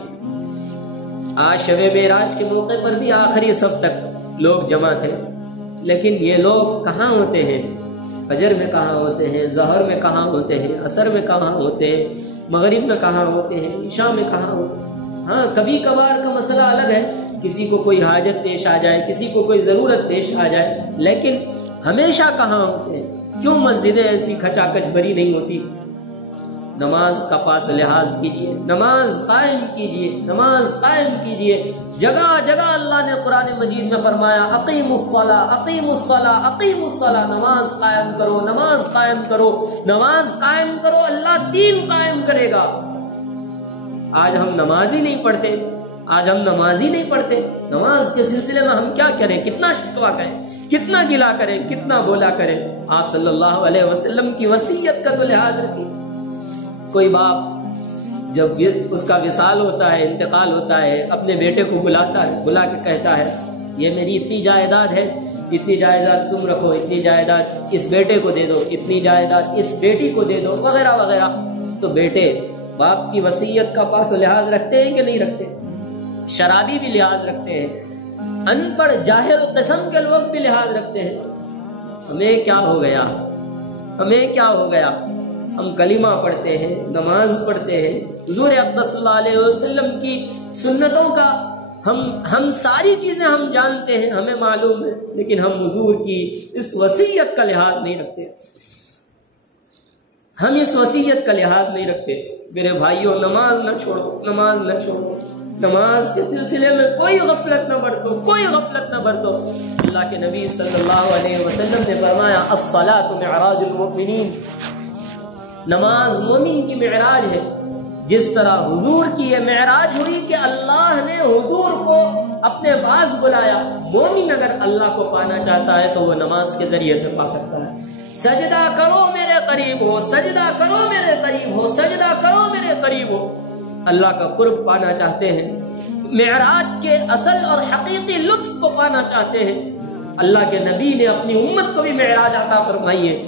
آج شب معراج کے موقع پر بھی آخری صف تک لوگ جمع تھے، لیکن یہ لوگ کہاں ہوتے ہیں؟ فجر میں کہاں ہوتے ہیں، ظہر میں کہاں ہوتے ہیں، عصر میں کہاں ہوتے ہیں، مغرب میں کہاں ہوتے ہیں، عشاء میں کہاں ہوتے ہیں. ہاں کبھی کبھار کا مسئلہ الگ ہے، کسی کو کوئی حاجت پیش آ جائے، کسی کو کوئی ضرورت پیش آ جائے، لیکن ہمیشہ کہاں ہوتے ہیں؟ کیوں مسجدیں ایسی کھچا کچ بھری نہیں ہوتی؟ نماز کا پاس لحاظ کیجئے، نماز قائم کیجئے، نماز قائم کیجئے. جگہ جگہ اللہ نے قرآن مجید میں فرمایا اقیموا الصلاۃ اقیموا الصلاۃ اقیموا الصلاۃ. نماز قائم کرو، نماز قائم کرو، نماز قائم کرو، اللہ دین قائم کرے گا. آج ہم نماز ہی نہیں پڑھتے، آج ہم نماز ہی نہیں پڑھتے. نماز کے سلسلے میں ہم کیا کریں؟ کتنا شکوہ کریں، کتنا گلا کریں، کتنا بولا کریں. آپ صلی اللہ علیہ وسلم کی وصیت کا تو لحاظ رکھیے. کوئی باپ جب اس کا وصال ہوتا ہے، انتقال ہوتا ہے، اپنے بیٹے کو بلاتا ہے، بلا کے کہتا ہے یہ میری اتنی جائیداد ہے، اتنی جائیداد تم رکھو، اتنی جائیداد اس بیٹے کو دے دو، اتنی جائیداد اس بیٹی کو دے دو، وغیرہ وغیرہ. تو بیٹے باپ کی وصیت کا پاس و لحاظ رکھتے ہیں کہ نہیں رکھتے؟ شرابی بھی لحاظ رکھتے ہیں، ان پڑھ جاہل قسم کے لوگ بھی لحاظ رکھتے ہیں. ہمیں کیا ہو گیا؟ ہمیں کیا ہو گیا؟ ہم کلمہ پڑھتے ہیں، نماز پڑھتے ہیں، حضور اقدس صلی اللہ علیہ وسلم کی سنتوں کا ہم ساری چیزیں ہم جانتے ہیں، ہمیں معلوم ہے، لیکن ہم حضور کی اس وصیت کا لحاظ نہیں رکھتے. ہم اس وصیت کا لحاظ نہیں رکھتے. میرے بھائیوں، نماز نہ چھوڑو، نماز نہ چھوڑو. نماز کے سلسلے میں کوئی غفلت نہ برتو، کوئی غفلت نہ برتو. اللہ کے نبی صلی اللہ علیہ وسلم نے فرمایا الصلاۃ معراج المؤمنین. نماز مومن کی معراج ہے. جس طرح حضور کی یہ معراج ہوئی کہ اللہ نے حضور کو اپنے پاس بلایا. مومن اگر اللہ کو پانا چاہتا ہے تو وہ نماز کے ذریعے سے پا سکتا ہے. سجدہ کرو میرے قریب ہو، سجدہ کرو میرے قریب ہو، سجدہ کرو میرے قریب ہو. اللہ کا قرب پانا چاہتے ہیں، معراج کے اصل اور حقیقی لطف کو پانا چاہتے ہیں. اللہ کے نبی نے اپنی امت کو بھی معراج عطا فرمائی ہے.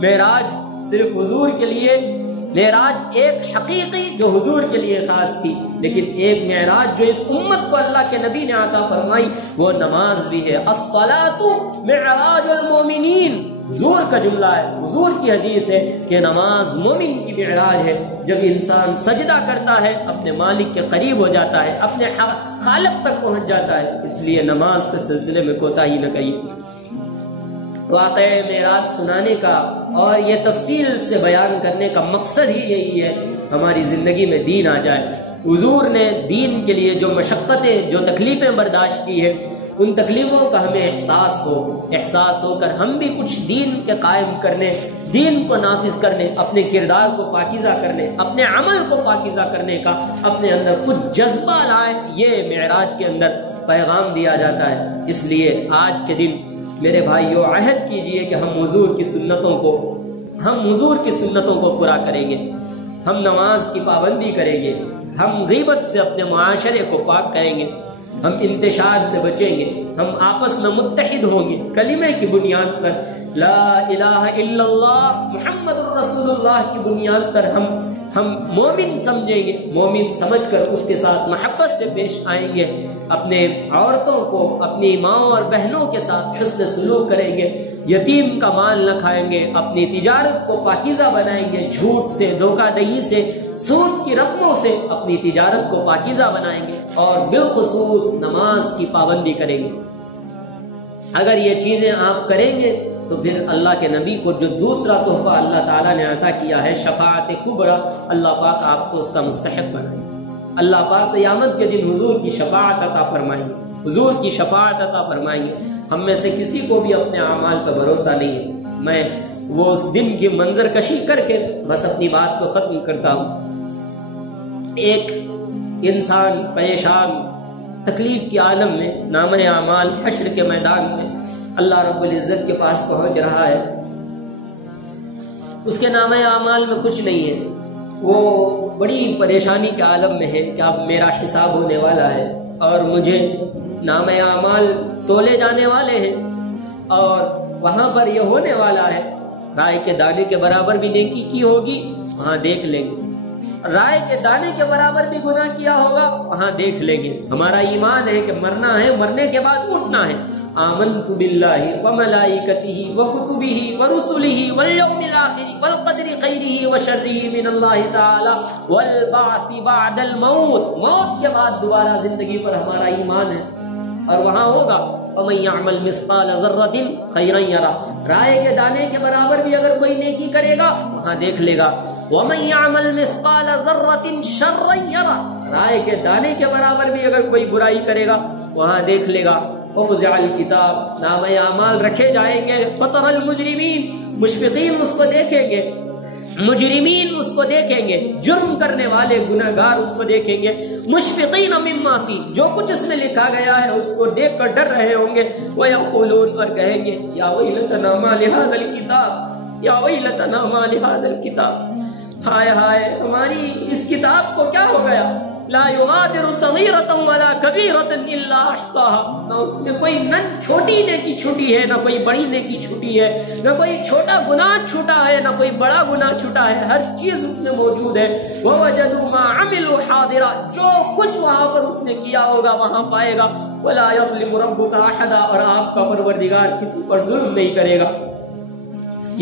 معراج صرف حضور کے لیے، معراج ایک حقیقی جو حضور کے لیے خاص تھی، لیکن ایک معراج جو اس امت کو اللہ کے نبی نے عطا فرمائی وہ نماز بھی ہے. الصلاۃ معراج المومنین. حضور کا جملہ ہے، حضور کی حدیث ہے کہ نماز مومن کی معراج ہے. جب انسان سجدہ کرتا ہے اپنے مالک کے قریب ہو جاتا ہے، اپنے خالق تک پہنچ جاتا ہے. اس لیے نماز کے سلسلے میں کوتاہی نہ کریے. واقعہ معراج سنانے کا اور یہ تفصیل سے بیان کرنے کا مقصد ہی یہی ہے ہماری زندگی میں دین آ جائے. حضور نے دین کے لیے جو مشقتیں، جو تکلیفیں برداشت کی ہیں، ان تکلیفوں کا ہمیں احساس ہو کر ہم بھی کچھ دین کے قائم کرنے، دین کو نافذ کرنے، اپنے کردار کو پاکیزہ کرنے، اپنے عمل کو پاکیزہ کرنے کا اپنے اندر کچھ جذبہ لائے. یہ معراج کے اندر پیغام دیا جاتا ہے. اس لیے آج کے دن میرے بھائیوں عہد کیجئے کہ ہم حضور کی سنتوں کو پورا کریں گے. ہم نماز کی پابندی کریں گے، ہم غیبت سے اپنے معاشرے کو پاک کریں گے، ہم انتشار سے بچیں گے، ہم آپس میں متحد ہوں گے. کلمے کی بنیاد پر، لا الہ الا اللہ محمد الرسول اللہ کی بنیاد پر ہم مومن سمجھیں گے. مومن سمجھ کر اس کے ساتھ محبت سے پیش آئیں گے. اپنے عورتوں کو اپنی ماں اور بہنوں کے ساتھ حسن سلوک کریں گے. یتیم کا مال نہ کھائیں گے. اپنی تجارت کو پاکیزہ بنائیں گے. جھوٹ سے، دھوکہ دہی سے، سود کی رقموں سے اپنی تجارت کو پاکیزہ بنائیں گے. اور بالخصوص نماز کی پابندی کریں گے. اگر یہ چیزیں آپ کریں گے تو پھر اللہ کے نبی کو جو دوسرا تحفہ اللہ تعالیٰ نے عطا کیا ہے شفاعت کبریٰ، اللہ پاک آپ کو اس کا مستحق بنائیں گے. اللہ پاک قیامت کے دن حضور کی شفاعت عطا فرمائیں گے، حضور کی شفاعت عطا فرمائیں گے. ہم میں سے کسی کو بھی اپنے اعمال کا بھروسہ نہیں ہے. میں وہ اس دن کی منظر کشی کر کے بس اپنی بات کو ختم کرتا ہوں. ایک انسان پریشان تکلیف کی عالم میں نامہ اعمال حشر کے میدان میں اللہ رب العزت کے پاس پہنچ رہا ہے. اس کے نامہ اعمال میں کچھ نہیں ہے، وہ بڑی پریشانی کے عالم میں ہے کہ اب میرا حساب ہونے والا ہے اور مجھے نام اعمال تولے جانے والے ہیں، اور وہاں پر یہ ہونے والا ہے رائے کے دانے کے برابر بھی نیکی کی ہوگی وہاں دیکھ لیں گے، رائے کے دانے کے برابر بھی گناہ کیا ہوگا وہاں دیکھ لیں گے۔ ہمارا ایمان ہے کہ مرنا ہے، مرنے کے بعد اٹھنا ہے۔ آمنت باللہ وملائکتہ وکتبہ ورسلہ والیوم الآخر والقدر خیرہ وشرہ من اللہ تعالی والبعث بعد الموت، موت کے بعد دوبارہ زندگی پر ہمارا ایمان ہے، اور وہاں ہوگا فمن یعمل مثقال ذرۃ خیرا یرہ، رائے کے دانے کے برابر بھی اگر کوئی نیکی کرے گا وہاں دیکھ لے گا، ومن یعمل مثقال ذرۃ شرا یرہ، رائے کے دانے کے برابر بھی اگر کوئی برائی کرے گا وہاں دیکھ لے گا۔ ووضع الکتاب، نام اعمال رکھے جائیں گے، فطر المجرمین، مشفقین اس کو دیکھیں گے، مجرمین اس کو دیکھیں گے، جرم کرنے والے گناہگار اس کو دیکھیں گے، مشفقین مما فی، جو کچھ اس میں لکھا گیا ہے اس کو دیکھ کر ڈر رہے ہوں گے، ویقولون، اور کہیں گے یا ویلتنا ما لہذا الکتاب، یا ویلتنا ما لہذا الکتاب، ہائے ہائے ہماری اس کتاب کو کیا ہو گیا، لا یغادر صغیرۃ ولا کبیرۃ الا احصاها، نہ اس میں کوئی نہ چھوٹی نیکی چھوٹی ہے نہ کوئی بڑی نیکی چھوٹی ہے، نہ کوئی چھوٹا گناہ چھوٹا ہے نہ کوئی بڑا گناہ چھوٹا ہے، ہر چیز اس میں موجود ہے۔ ووجدوا ما عملوا حاضرا، جو کچھ وہاں پر اس نے کیا ہوگا وہاں پائے گا۔ ولا یظلم ربک احدا، اور آپ کا پروردگار کسی پر ظلم نہیں کرے گا۔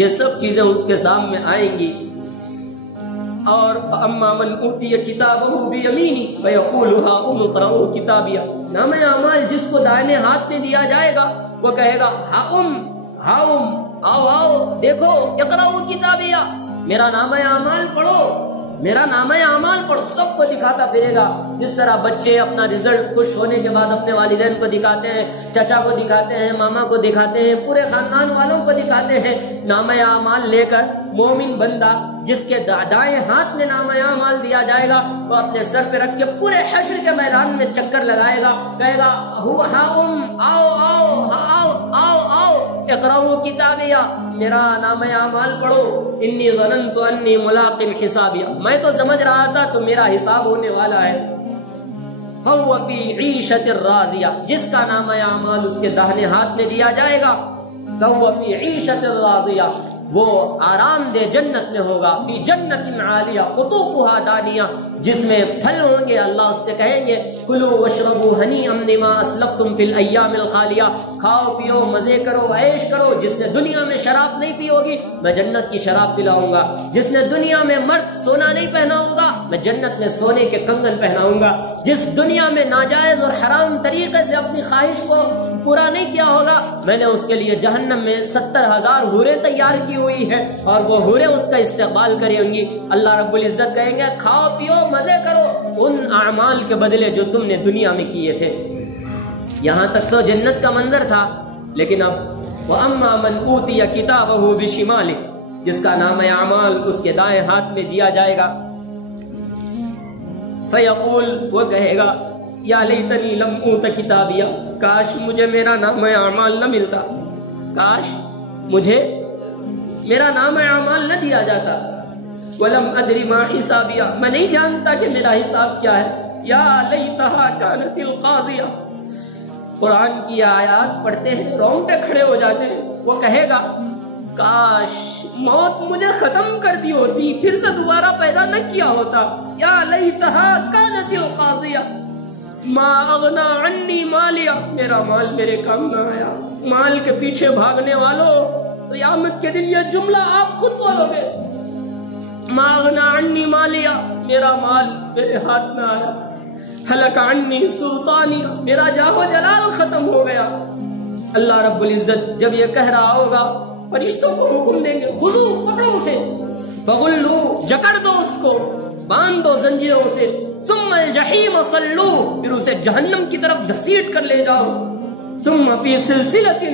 یہ سب چیزیں اس کے سامنے آئیں گی۔ اور اما من اوتی کتابہ بیمینی فیقول ہاؤم اقرؤوا کتابیہ، نام اعمال جس کو دائیں ہاتھ میں دیا جائے گا وہ کہے گا ہاؤم ہاؤم، آؤ آؤ دیکھو، اقرؤوا کتابیہ، میرا نام اعمال پڑھو، میرا نام اعمال پڑھو، سب کو دکھاتا پھرے گا۔ جس طرح بچے اپنا رزلٹ خوش ہونے کے بعد اپنے والدین کو دکھاتے ہیں، چچا کو دکھاتے ہیں، ماما کو دکھاتے ہیں، پورے خاندان والوں کو دکھاتے ہیں، نام اعمال لے کر مومن بندہ جس کے دائیں ہاتھ میں نام اعمال دیا جائے گا وہ اپنے سر پہ رکھ کے پورے حشر کے میدان میں چکر لگائے گا، کہے گا ہاؤم، آؤ آؤ آؤ آؤ آؤ اقرؤوا کتابیہ، میرا نام اعمال پڑھو، انی ظننت انی ملاق حسابیہ، میں تو سمجھ رہا تھا تو میرا حساب ہونے والا ہے۔ فہو فی عیشۃ راضیہ، جس کا نام اعمال اس کے داہنے ہاتھ میں دیا جائے گا، فہو فی عیشۃ راضیہ، وہ آرام دہ جنت میں ہوگا، فی جنت عالیہ قطوفها دانیہ، جس میں پھل ہوں گے، اللہ اس سے کہیں گے کلوا واشربوا ہنیئا بما اسلفتم فی الایام الخالیہ، کھاؤ پیو مزے کرو عیش کرو، جس نے دنیا میں شراب نہیں پی ہوگی میں جنت کی شراب پلاؤں گا، جس نے دنیا میں مرد سونا نہیں پہنا ہوگا میں جنت میں سونے کے کنگن پہناؤں گا، جس دنیا میں ناجائز اور حرام طریقے سے اپنی خواہش کو پورا نہیں کیا ہوگا میں نے اس کے لیے جہنم میں 70,000 حوریں تیار کی ہوئی ہے، اور وہ حوریں اس کا استقبال کریں گی۔ اللہ رب العزت کہیں گے کھاؤ پیو مزے کرو ان اعمال کے بدلے جو تم نے دنیا میں کیے تھے۔ یہاں تک تو جنت کا منظر تھا، لیکن اب وَأَمَّا مَنْ أُوتِيَ كِتَابَهُ بِشِمَالِهِ، جس کا نام اعمال اس کے دائیں ہاتھ میں دیا جائے گا، فیقول، وہ کہے گا یا لیتنی لم اوت کتابیہ، کاش مجھے میرا نام اعمال نہ ملتا، کاش مجھے میرا نام اعمال نہ دیا جاتا، ولم ادری ما حسابیہ، میں نہیں جانتا کہ میرا حساب کیا ہے، یا لیتہا کانت القاضیہ۔ قرآن کی آیات پڑھتے ہیں رونگٹے کھڑے ہو جاتے ہیں، وہ کہے گا کاش موت مجھے ختم کر دی ہوتی، پھر سے دوبارہ پیدا نہ کیا ہوتا، یا لیتہا کانت القاضیہ، ما اغنا عنی مالیہ، میرا مال میرے کام نہ آیا۔ مال کے پیچھے بھاگنے والوں قیامت کے دن یہ جملہ آپ خود بولو گے، ما اغنا عنی مالیہ، میرا مال میرے ہاتھ نہ آیا، ہلک عنی سلطانی، میرا جاہ و جلال ختم ہو گیا۔ اللہ رب العزت جب یہ کہہ رہا ہوگا فرشتوں کو حکم دیں گے خذو، پکڑو اسے، فغلو، جکڑ دو اس کو، باندھ دو زنجیروں سے، ثم الجحیم صلو، پھر اسے جہنم کی طرف گھسیٹ کر لے جاؤ، ثم فی سلسلۃ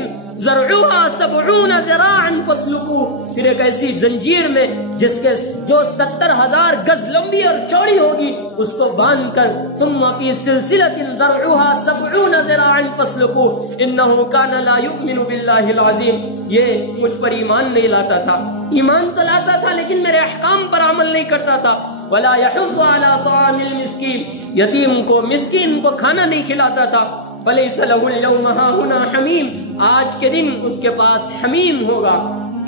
ذرعها 70 ذراعا فاسلکوہ، پھر ایک ایسی زنجیر میں جس کے جو 70,000 گز لمبی اور چوڑی ہوگی اس کو باندھ کر، ثم فی سلسلۃ ذرعها 70 ذراعا فاسلکوہ انہ کان لا یؤمن باللہ العظیم، یہ مجھ پر ایمان نہیں لاتا تھا، ایمان تو لاتا تھا لیکن میرے احکام پر عمل نہیں کرتا تھا، ولا يحض على طعام المسكين، یتیم کو مسکین کو کھانا نہیں کھلاتا تھا. فلیس له اليوم هاهنا حمیم، آج کے دن اس کے پاس حمیم ہوگا،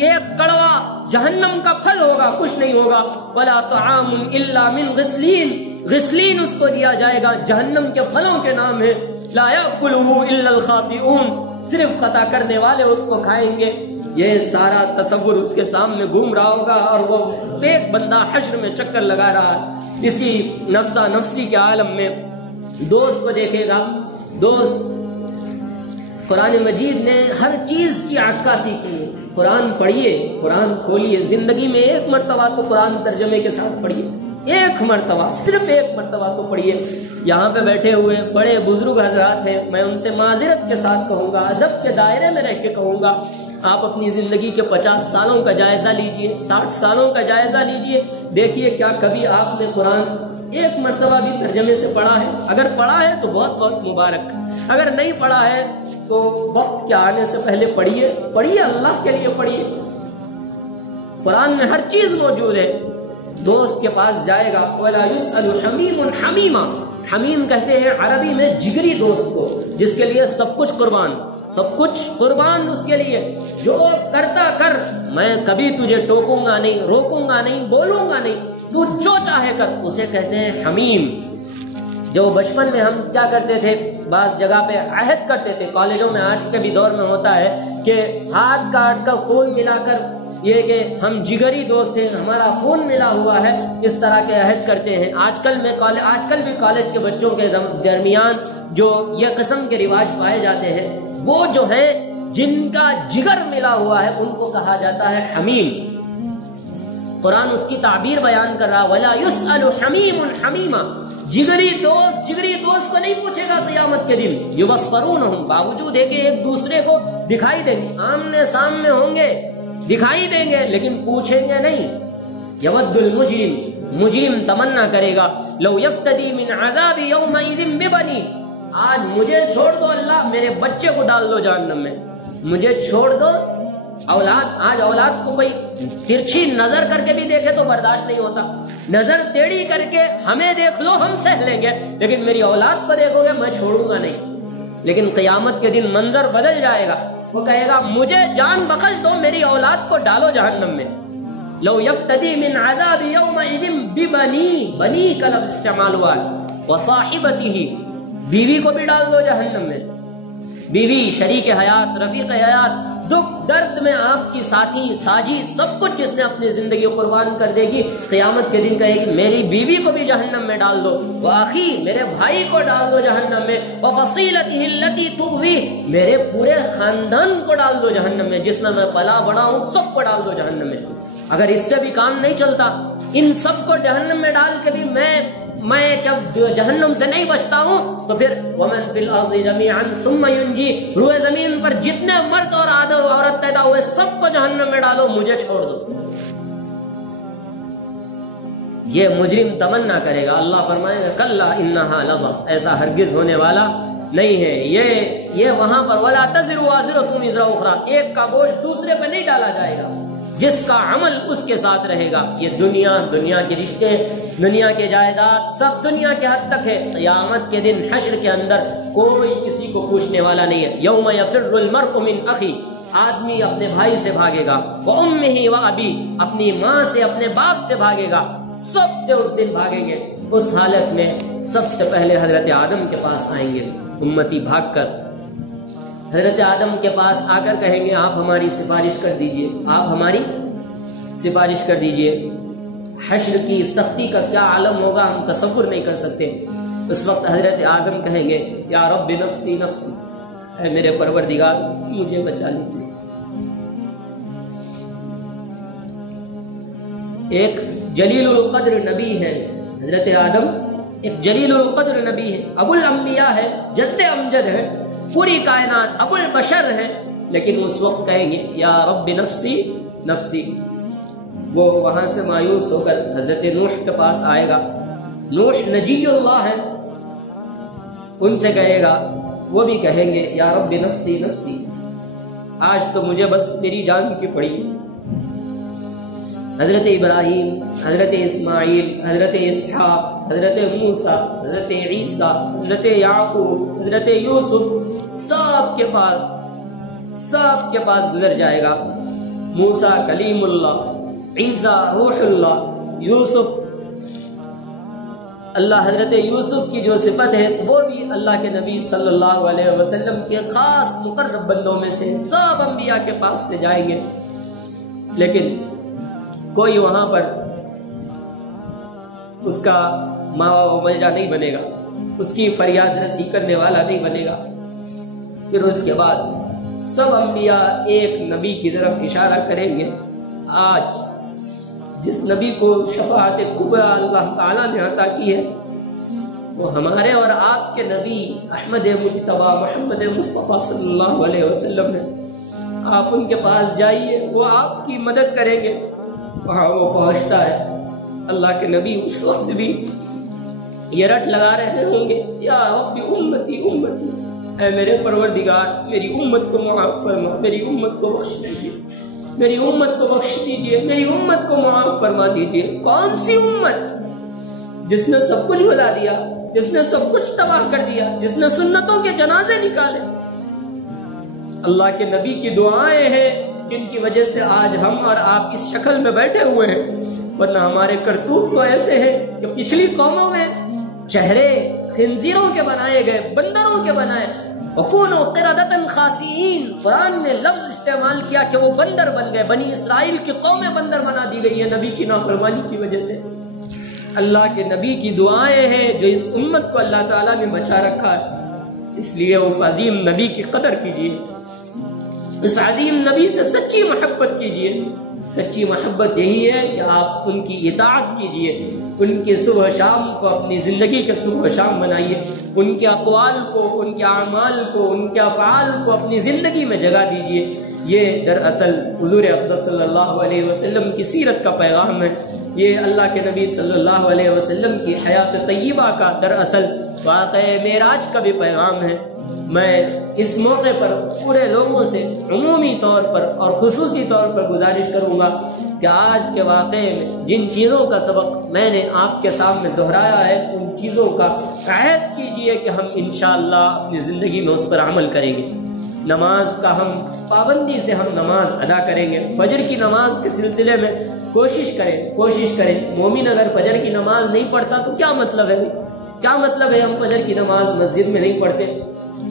ایک کڑوا جہنم کا پھل ہوگا، کچھ نہیں ہوگا. ولا طعام الا من غسلین، غسلین اس کو دیا جائے گا، جہنم کے پھلوں کے نام ہے. لا یاکلہ الا الخاطئون، صرف خطا کرنے والے اس کو کھائیں گے. یہ سارا تصور اس کے سامنے گھوم رہا ہوگا اور وہ ایک بندہ حشر میں چکر لگا رہا ہے. اسی نفسا نفسی کے عالم میں دوست کو دیکھے گا. دوست قرآن مجید نے ہر چیز کی عکاسی کی ہے. قرآن پڑھیے، قرآن کھولیے، زندگی میں ایک مرتبہ تو قرآن ترجمے کے ساتھ پڑھیے، ایک مرتبہ، صرف ایک مرتبہ تو پڑھیے. یہاں پہ بیٹھے ہوئے بڑے بزرگ حضرات ہیں، میں ان سے معذرت کے ساتھ کہوں گا، ادب کے دائرے میں رہ کے کہوں گا، آپ اپنی زندگی کے 50 سالوں کا جائزہ لیجئے، 60 سالوں کا جائزہ لیجئے، دیکھیے کیا کبھی آپ نے قرآن ایک مرتبہ بھی ترجمے سے پڑھا ہے؟ اگر پڑھا ہے تو بہت بہت مبارک، اگر نہیں پڑھا ہے تو وقت کے آنے سے پہلے پڑھیے، پڑھیے، اللہ کے لیے پڑھیے. قرآن میں ہر چیز موجود ہے. دوست کے پاس جائے گا، وَلَا يُسْأَلُ حَمِيمٌ حَمِيمًا، حمیم کہتے ہیں عربی میں جگری دوست کو، جس کے لیے سب کچھ قربان، سب کچھ قربان اس کے لیے، جو کرتا کر، میں کبھی تجھے ٹوکوں گا نہیں، روکوں گا نہیں، بولوں گا نہیں، تو جو چاہے کر، اسے کہتے ہیں حمیم. جو بچپن میں ہم کیا کرتے تھے، بعض جگہ پہ عہد کرتے تھے، کالجوں میں آج کے بھی دور میں ہوتا ہے کہ ہاتھ کاٹ کر خون ملا کر، یہ کہ ہم جگری دوست ہیں، ہمارا خون ملا ہوا ہے، اس طرح کے عہد کرتے ہیں. آج کل بھی کالج کے بچوں کے درمیان جو یہ قسم کے رواج پائے جاتے ہیں، وہ جو ہیں جن کا جگر ملا ہوا ہے ان کو کہا جاتا ہے حمیم. قرآن اس کی تعبیر بیان کر رہا، وَلَا يُسْأَلُ حَمِيمٌ حَمِيمًا، جگری دوست کو نہیں پوچھے گا قیامت کے دن. یبصرونہم، باوجود ہے کہ ایک دوسرے کو دکھائی دیں گے، آمنے سامنے ہوں گے، دکھائی دیں گے، لیکن پوچھیں گے نہیں. یود المجرم، مجرم تمنا کرے گا، لو یفتدی من عذاب یومئذ ببنی، آج مجھے چھوڑ دو اللہ، میرے بچے کو ڈال دو جہنم میں، مجھے چھوڑ دو. آج اولاد کو کوئی ترچھی نظر کر کے بھی دیکھے تو برداشت نہیں ہوتا، نظر ٹیڑھی کر کے ہمیں دیکھ لو ہم سہ لیں گے، لیکن میری اولاد کو دیکھو گے میں چھوڑوں گا نہیں. لیکن قیامت کے دن منظر بدل جائے گا، وہ کہے گا مجھے جان بخش دو، میری اولاد کو ڈالو جہنم میں. لو یفتدی من عذاب یومئذ ببنی، بنی کا لفظ استعمال ہوا ہے، وصاحبتہ، بیوی کو بھی ڈال دو جہنم میں. بیوی، شریک حیات، رفیق حیات، دکھ درد میں آپ کی ساتھی، ساجی، سب کچھ جس نے اپنی زندگی قربان کر دے گی، قیامت کے دن کہے گی میری بیوی کو بھی جہنم میں ڈال دو، وآخی، میرے بھائی کو ڈال دو جہنم میں، وفصیلتہ التی تؤوی، میرے پورے خاندان کو ڈال دو جہنم میں، جس میں میں پلا بڑا ہوں سب کو ڈال دو جہنم میں. اگر اس سے بھی کام نہیں چلتا، ان سب کو جہنم میں ڈال کے بھی میں جب جہنم سے نہیں بچتا ہوں، تو پھر وَمَن فِي الْأَرْضِ جَمِيعًا ثُمَّ يُنْجِي، روئے زمین پر جتنے مرد اور عورت پیدا ہوئے سب کو جہنم میں ڈالو، مجھے چھوڑ دو. یہ مجرم تمنا کرے گا. اللہ فرمائے گا کلا انہا لظی، ایسا ہرگز ہونے والا نہیں ہے. یہ وہاں پر ولا تزر وازرۃ وزر اخری، ایک کا بوجھ دوسرے پہ نہیں ڈالا جائے گا، جس کا عمل اس کے ساتھ رہے گا. یہ دنیا کے رشتے، دنیا کے جائیداد سب دنیا کے حد تک ہے. قیامت کے دن حشر کے اندر کوئی کسی کو پوچھنے والا نہیں ہے. یوم یفر المرء من اخی، آدمی اپنے بھائی سے بھاگے گا، وامہ وابی، اپنی ماں سے اپنے باپ سے بھاگے گا، سب سے اس دن بھاگیں گے. اس حالت میں سب سے پہلے حضرت آدم کے پاس آئیں گے امتی بھاگ کر. حضرت آدم کے پاس آ کر کہیں گے آپ ہماری سفارش کر دیجئے، آپ ہماری سفارش کر دیجئے. حشر کی سختی کا کیا عالم ہوگا ہم تصور نہیں کر سکتے. اس وقت حضرت آدم کہیں گے یا رب نفسی نفسی، اے میرے پروردگار مجھے بچا لیجیے. ایک جلیل القدر نبی ہے حضرت آدم، ایک جلیل القدر نبی ہے، ابو الانبیاء ہے، جد امجد ہے، پوری کائنات ابو البشر ہے، لیکن اس وقت کہیں گے یا رب نفسی نفسی. وہ وہاں سے مایوس ہو کر حضرت نوح کے پاس آئے گا. نوح نجی اللہ ہے، ان سے کہے گا، وہ بھی کہیں گے یا رب نفسی نفسی، آج تو مجھے بس میری جان کی پڑی. حضرت ابراہیم، حضرت اسماعیل، حضرت اسحاق، حضرت موسیٰ، حضرت عیسیٰ، حضرت یعقوب، حضرت یوسف، سب کے پاس گزر جائے گا۔ موسیٰ کلیم اللہ، عیسیٰ روح اللہ، یوسف اللہ، حضرت یوسف کی جو صفت ہے وہ بھی اللہ کے نبی صلی اللہ علیہ وسلم کے خاص مقرب بندوں میں سے، سب انبیاء کے پاس سے جائیں گے، لیکن کوئی وہاں پر اس کا ماوا و ملجا نہیں بنے گا، اس کی فریاد رسی کرنے والا نہیں بنے گا۔ پھر اس کے بعد سب انبیاء ایک نبی کی طرف اشارہ کریں گے۔ آج جس نبی کو شفاعت کبریٰ اللہ تعالیٰ نے عطا کی ہے وہ ہمارے اور آپ کے نبی احمد مجتبیٰ محمد مصطفیٰ صلی اللہ علیہ وسلم ہے۔ آپ ان کے پاس جائیے، وہ آپ کی مدد کریں گے۔ وہاں وہ پہنچتا ہے، اللہ کے نبی اس وقت بھی یہ رٹ لگا رہے ہوں گے، یا رب امتی امتی، اے میرے پروردگار میری امت کو معاف فرما، میری امت کو بخش دیجیے، میری امت کو بخش دیجیے، میری امت کو معاف فرما دیجیے۔ کون سی امت؟ جس نے سب کچھ بلا دیا، جس نے سب کچھ تباہ کر دیا، جس نے سنتوں کے جنازے نکالے۔ اللہ کے نبی کی دعائیں ہیں جن کی وجہ سے آج ہم اور آپ اس شکل میں بیٹھے ہوئے ہیں، ورنہ ہمارے کرتوت تو ایسے ہیں کہ پچھلی قوموں میں چہرے خنزیروں کے بنائے گئے، بندروں کے بنائے، وَكُونُوا قِرَدَةً خَاسِئِينَ، قرآن نے لفظ استعمال کیا کہ وہ بندر بن گئے، بنی اسرائیل کی قومیں بندر بنا دی گئی ہے نبی کی نافرمانی کی وجہ سے۔ اللہ کے نبی کی دعائیں ہیں جو اس امت کو اللہ تعالیٰ نے بچا رکھا ہے، اس لیے اس عظیم نبی کی قدر کیجیے، اس عظیم نبی سے سچی محبت کیجیے۔ سچی محبت یہی ہے کہ آپ ان کی اطاعت کیجیے، ان کے صبح شام کو اپنی زندگی کے صبح شام بنائیے، ان کے اقوال کو، ان کے اعمال کو، ان کے افعال کو اپنی زندگی میں جگہ دیجیے۔ یہ دراصل حضور اقدس صلی اللہ علیہ وسلم کی سیرت کا پیغام ہے، یہ اللہ کے نبی صلی اللہ علیہ وسلم کی حیات طیبہ کا دراصل واقعہ معراج کا بھی پیغام ہے۔ میں اس موقع پر پورے لوگوں سے عمومی طور پر اور خصوصی طور پر گزارش کروں گا کہ آج کے واقعے میں جن چیزوں کا سبق میں نے آپ کے سامنے دہرایا ہے، ان چیزوں کا عہد کیجئے کہ ہم انشاءاللہ اپنی زندگی میں اس پر عمل کریں گے۔ نماز کا ہم پابندی سے ہم نماز ادا کریں گے۔ فجر کی نماز کے سلسلے میں کوشش کریں۔ مومن اگر فجر کی نماز نہیں پڑھتا تو کیا مطلب ہے؟ کیا مطلب ہے ہم فجر کی نماز مسجد میں نہیں پڑھتے؟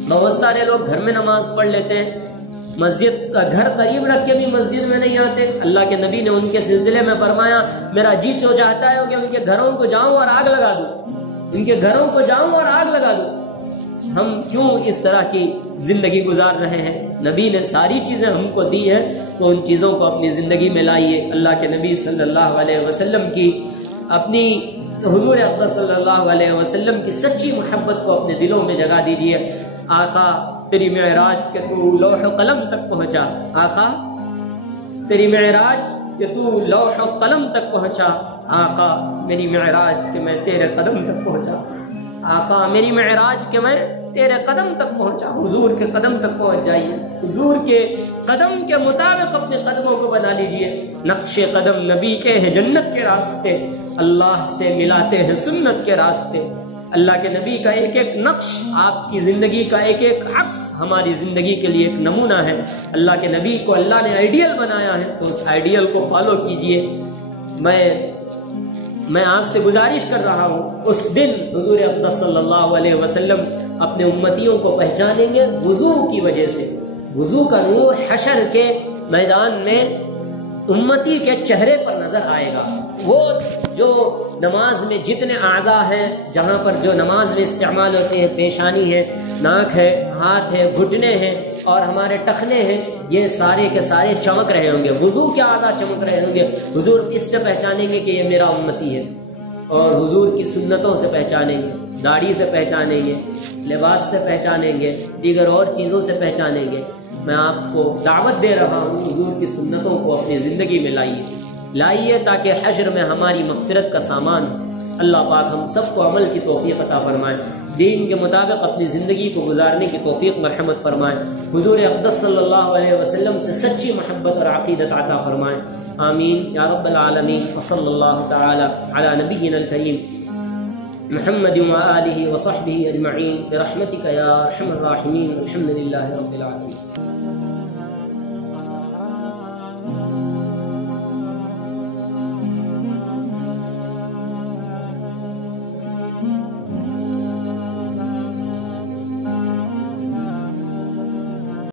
بہت سارے لوگ گھر میں نماز پڑھ لیتے ہیں، مسجد کا گھر قریب رکھ کے بھی مسجد میں نہیں آتے۔ اللہ کے نبی نے ان کے سلسلے میں فرمایا، میرا جی جو چاہتا ہے کہ ان کے گھروں کو جاؤں اور آگ لگا دوں، ان کے گھروں کو جاؤں اور آگ لگا دوں۔ ہم کیوں اس طرح کی زندگی گزار رہے ہیں؟ نبی نے ساری چیزیں ہم کو دی ہیں تو ان چیزوں کو اپنی زندگی میں لائیے۔ اللہ کے نبی صلی اللہ علیہ وسلم کی، اپنی حضور اقدس صلی اللہ علیہ وسلم کی سچی محبت کو اپنے دلوں میں جگہ دیجیے۔ آقا تیری معراج کہ تو لوح و قلم تک پہنچا، آقا تیری معراج کہ تو لوح و قلم تک پہنچا، آقا میری معراج کہ میں تیرے قدم تک پہنچا، آقا میری معراج کہ میں تیرے قدم تک پہنچا۔ حضور کے قدم تک پہنچ جائیے، حضور کے قدم کے مطابق اپنے قدموں کو بنا لیجئے۔ نقش قدم نبی کے ہیں جنت کے راستے، اللہ سے ملاتے ہیں سنت کے راستے۔ اللہ کے نبی کا ایک ایک نقش، آپ کی زندگی کا ایک ایک عکس ہماری زندگی کے لیے ایک نمونہ ہے۔ اللہ کے نبی کو اللہ نے آئیڈیل بنایا ہے تو اس آئیڈیل کو فالو کیجئے۔ میں آپ سے گزارش کر رہا ہوں، اس دن حضور اقدس صلی اللہ علیہ وسلم اپنے امتیوں کو پہچانیں گے وضو کی وجہ سے۔ وضو کا نور حشر کے میدان میں امتی کے چہرے پر نظر آئے گا۔ وہ جو نماز میں جتنے اعضاء ہیں، جہاں پر جو نماز میں استعمال ہوتے ہیں، پیشانی ہے، ناک ہے، ہاتھ ہے، گھٹنے ہیں اور ہمارے ٹخنے ہیں، یہ سارے کے سارے چمک رہے ہوں گے، وضو کے اعضاء چمک رہے ہوں گے۔ حضور اس سے پہچانیں گے کہ یہ میرا امتی ہے، اور حضور کی سنتوں سے پہچانیں گے، داڑھی سے پہچانیں گے، لباس سے پہچانیں گے، دیگر اور چیزوں سے پہچانیں گے۔ میں آپ کو دعوت دے رہا ہوں، حضور کی سنتوں کو اپنی زندگی میں لائیے تاکہ حشر میں ہماری مغفرت کا سامان ہو۔ اللہ پاک ہم سب کو عمل کی توفیق عطا فرمائے، دین کے مطابق اپنی زندگی کو گزارنے کی توفیق مرحمت فرمائے، حضور اقدس صلی اللہ علیہ وسلم سے سچی محبت اور عقیدت عطا فرمائے۔ آمین یا رب العالمین. وصلی اللہ تعالی علی نبینا الکریم محمد وآلہ وصحبہ اجمعین برحمتک یا ارحم الراحمین. الحمد للہ رب العالمین.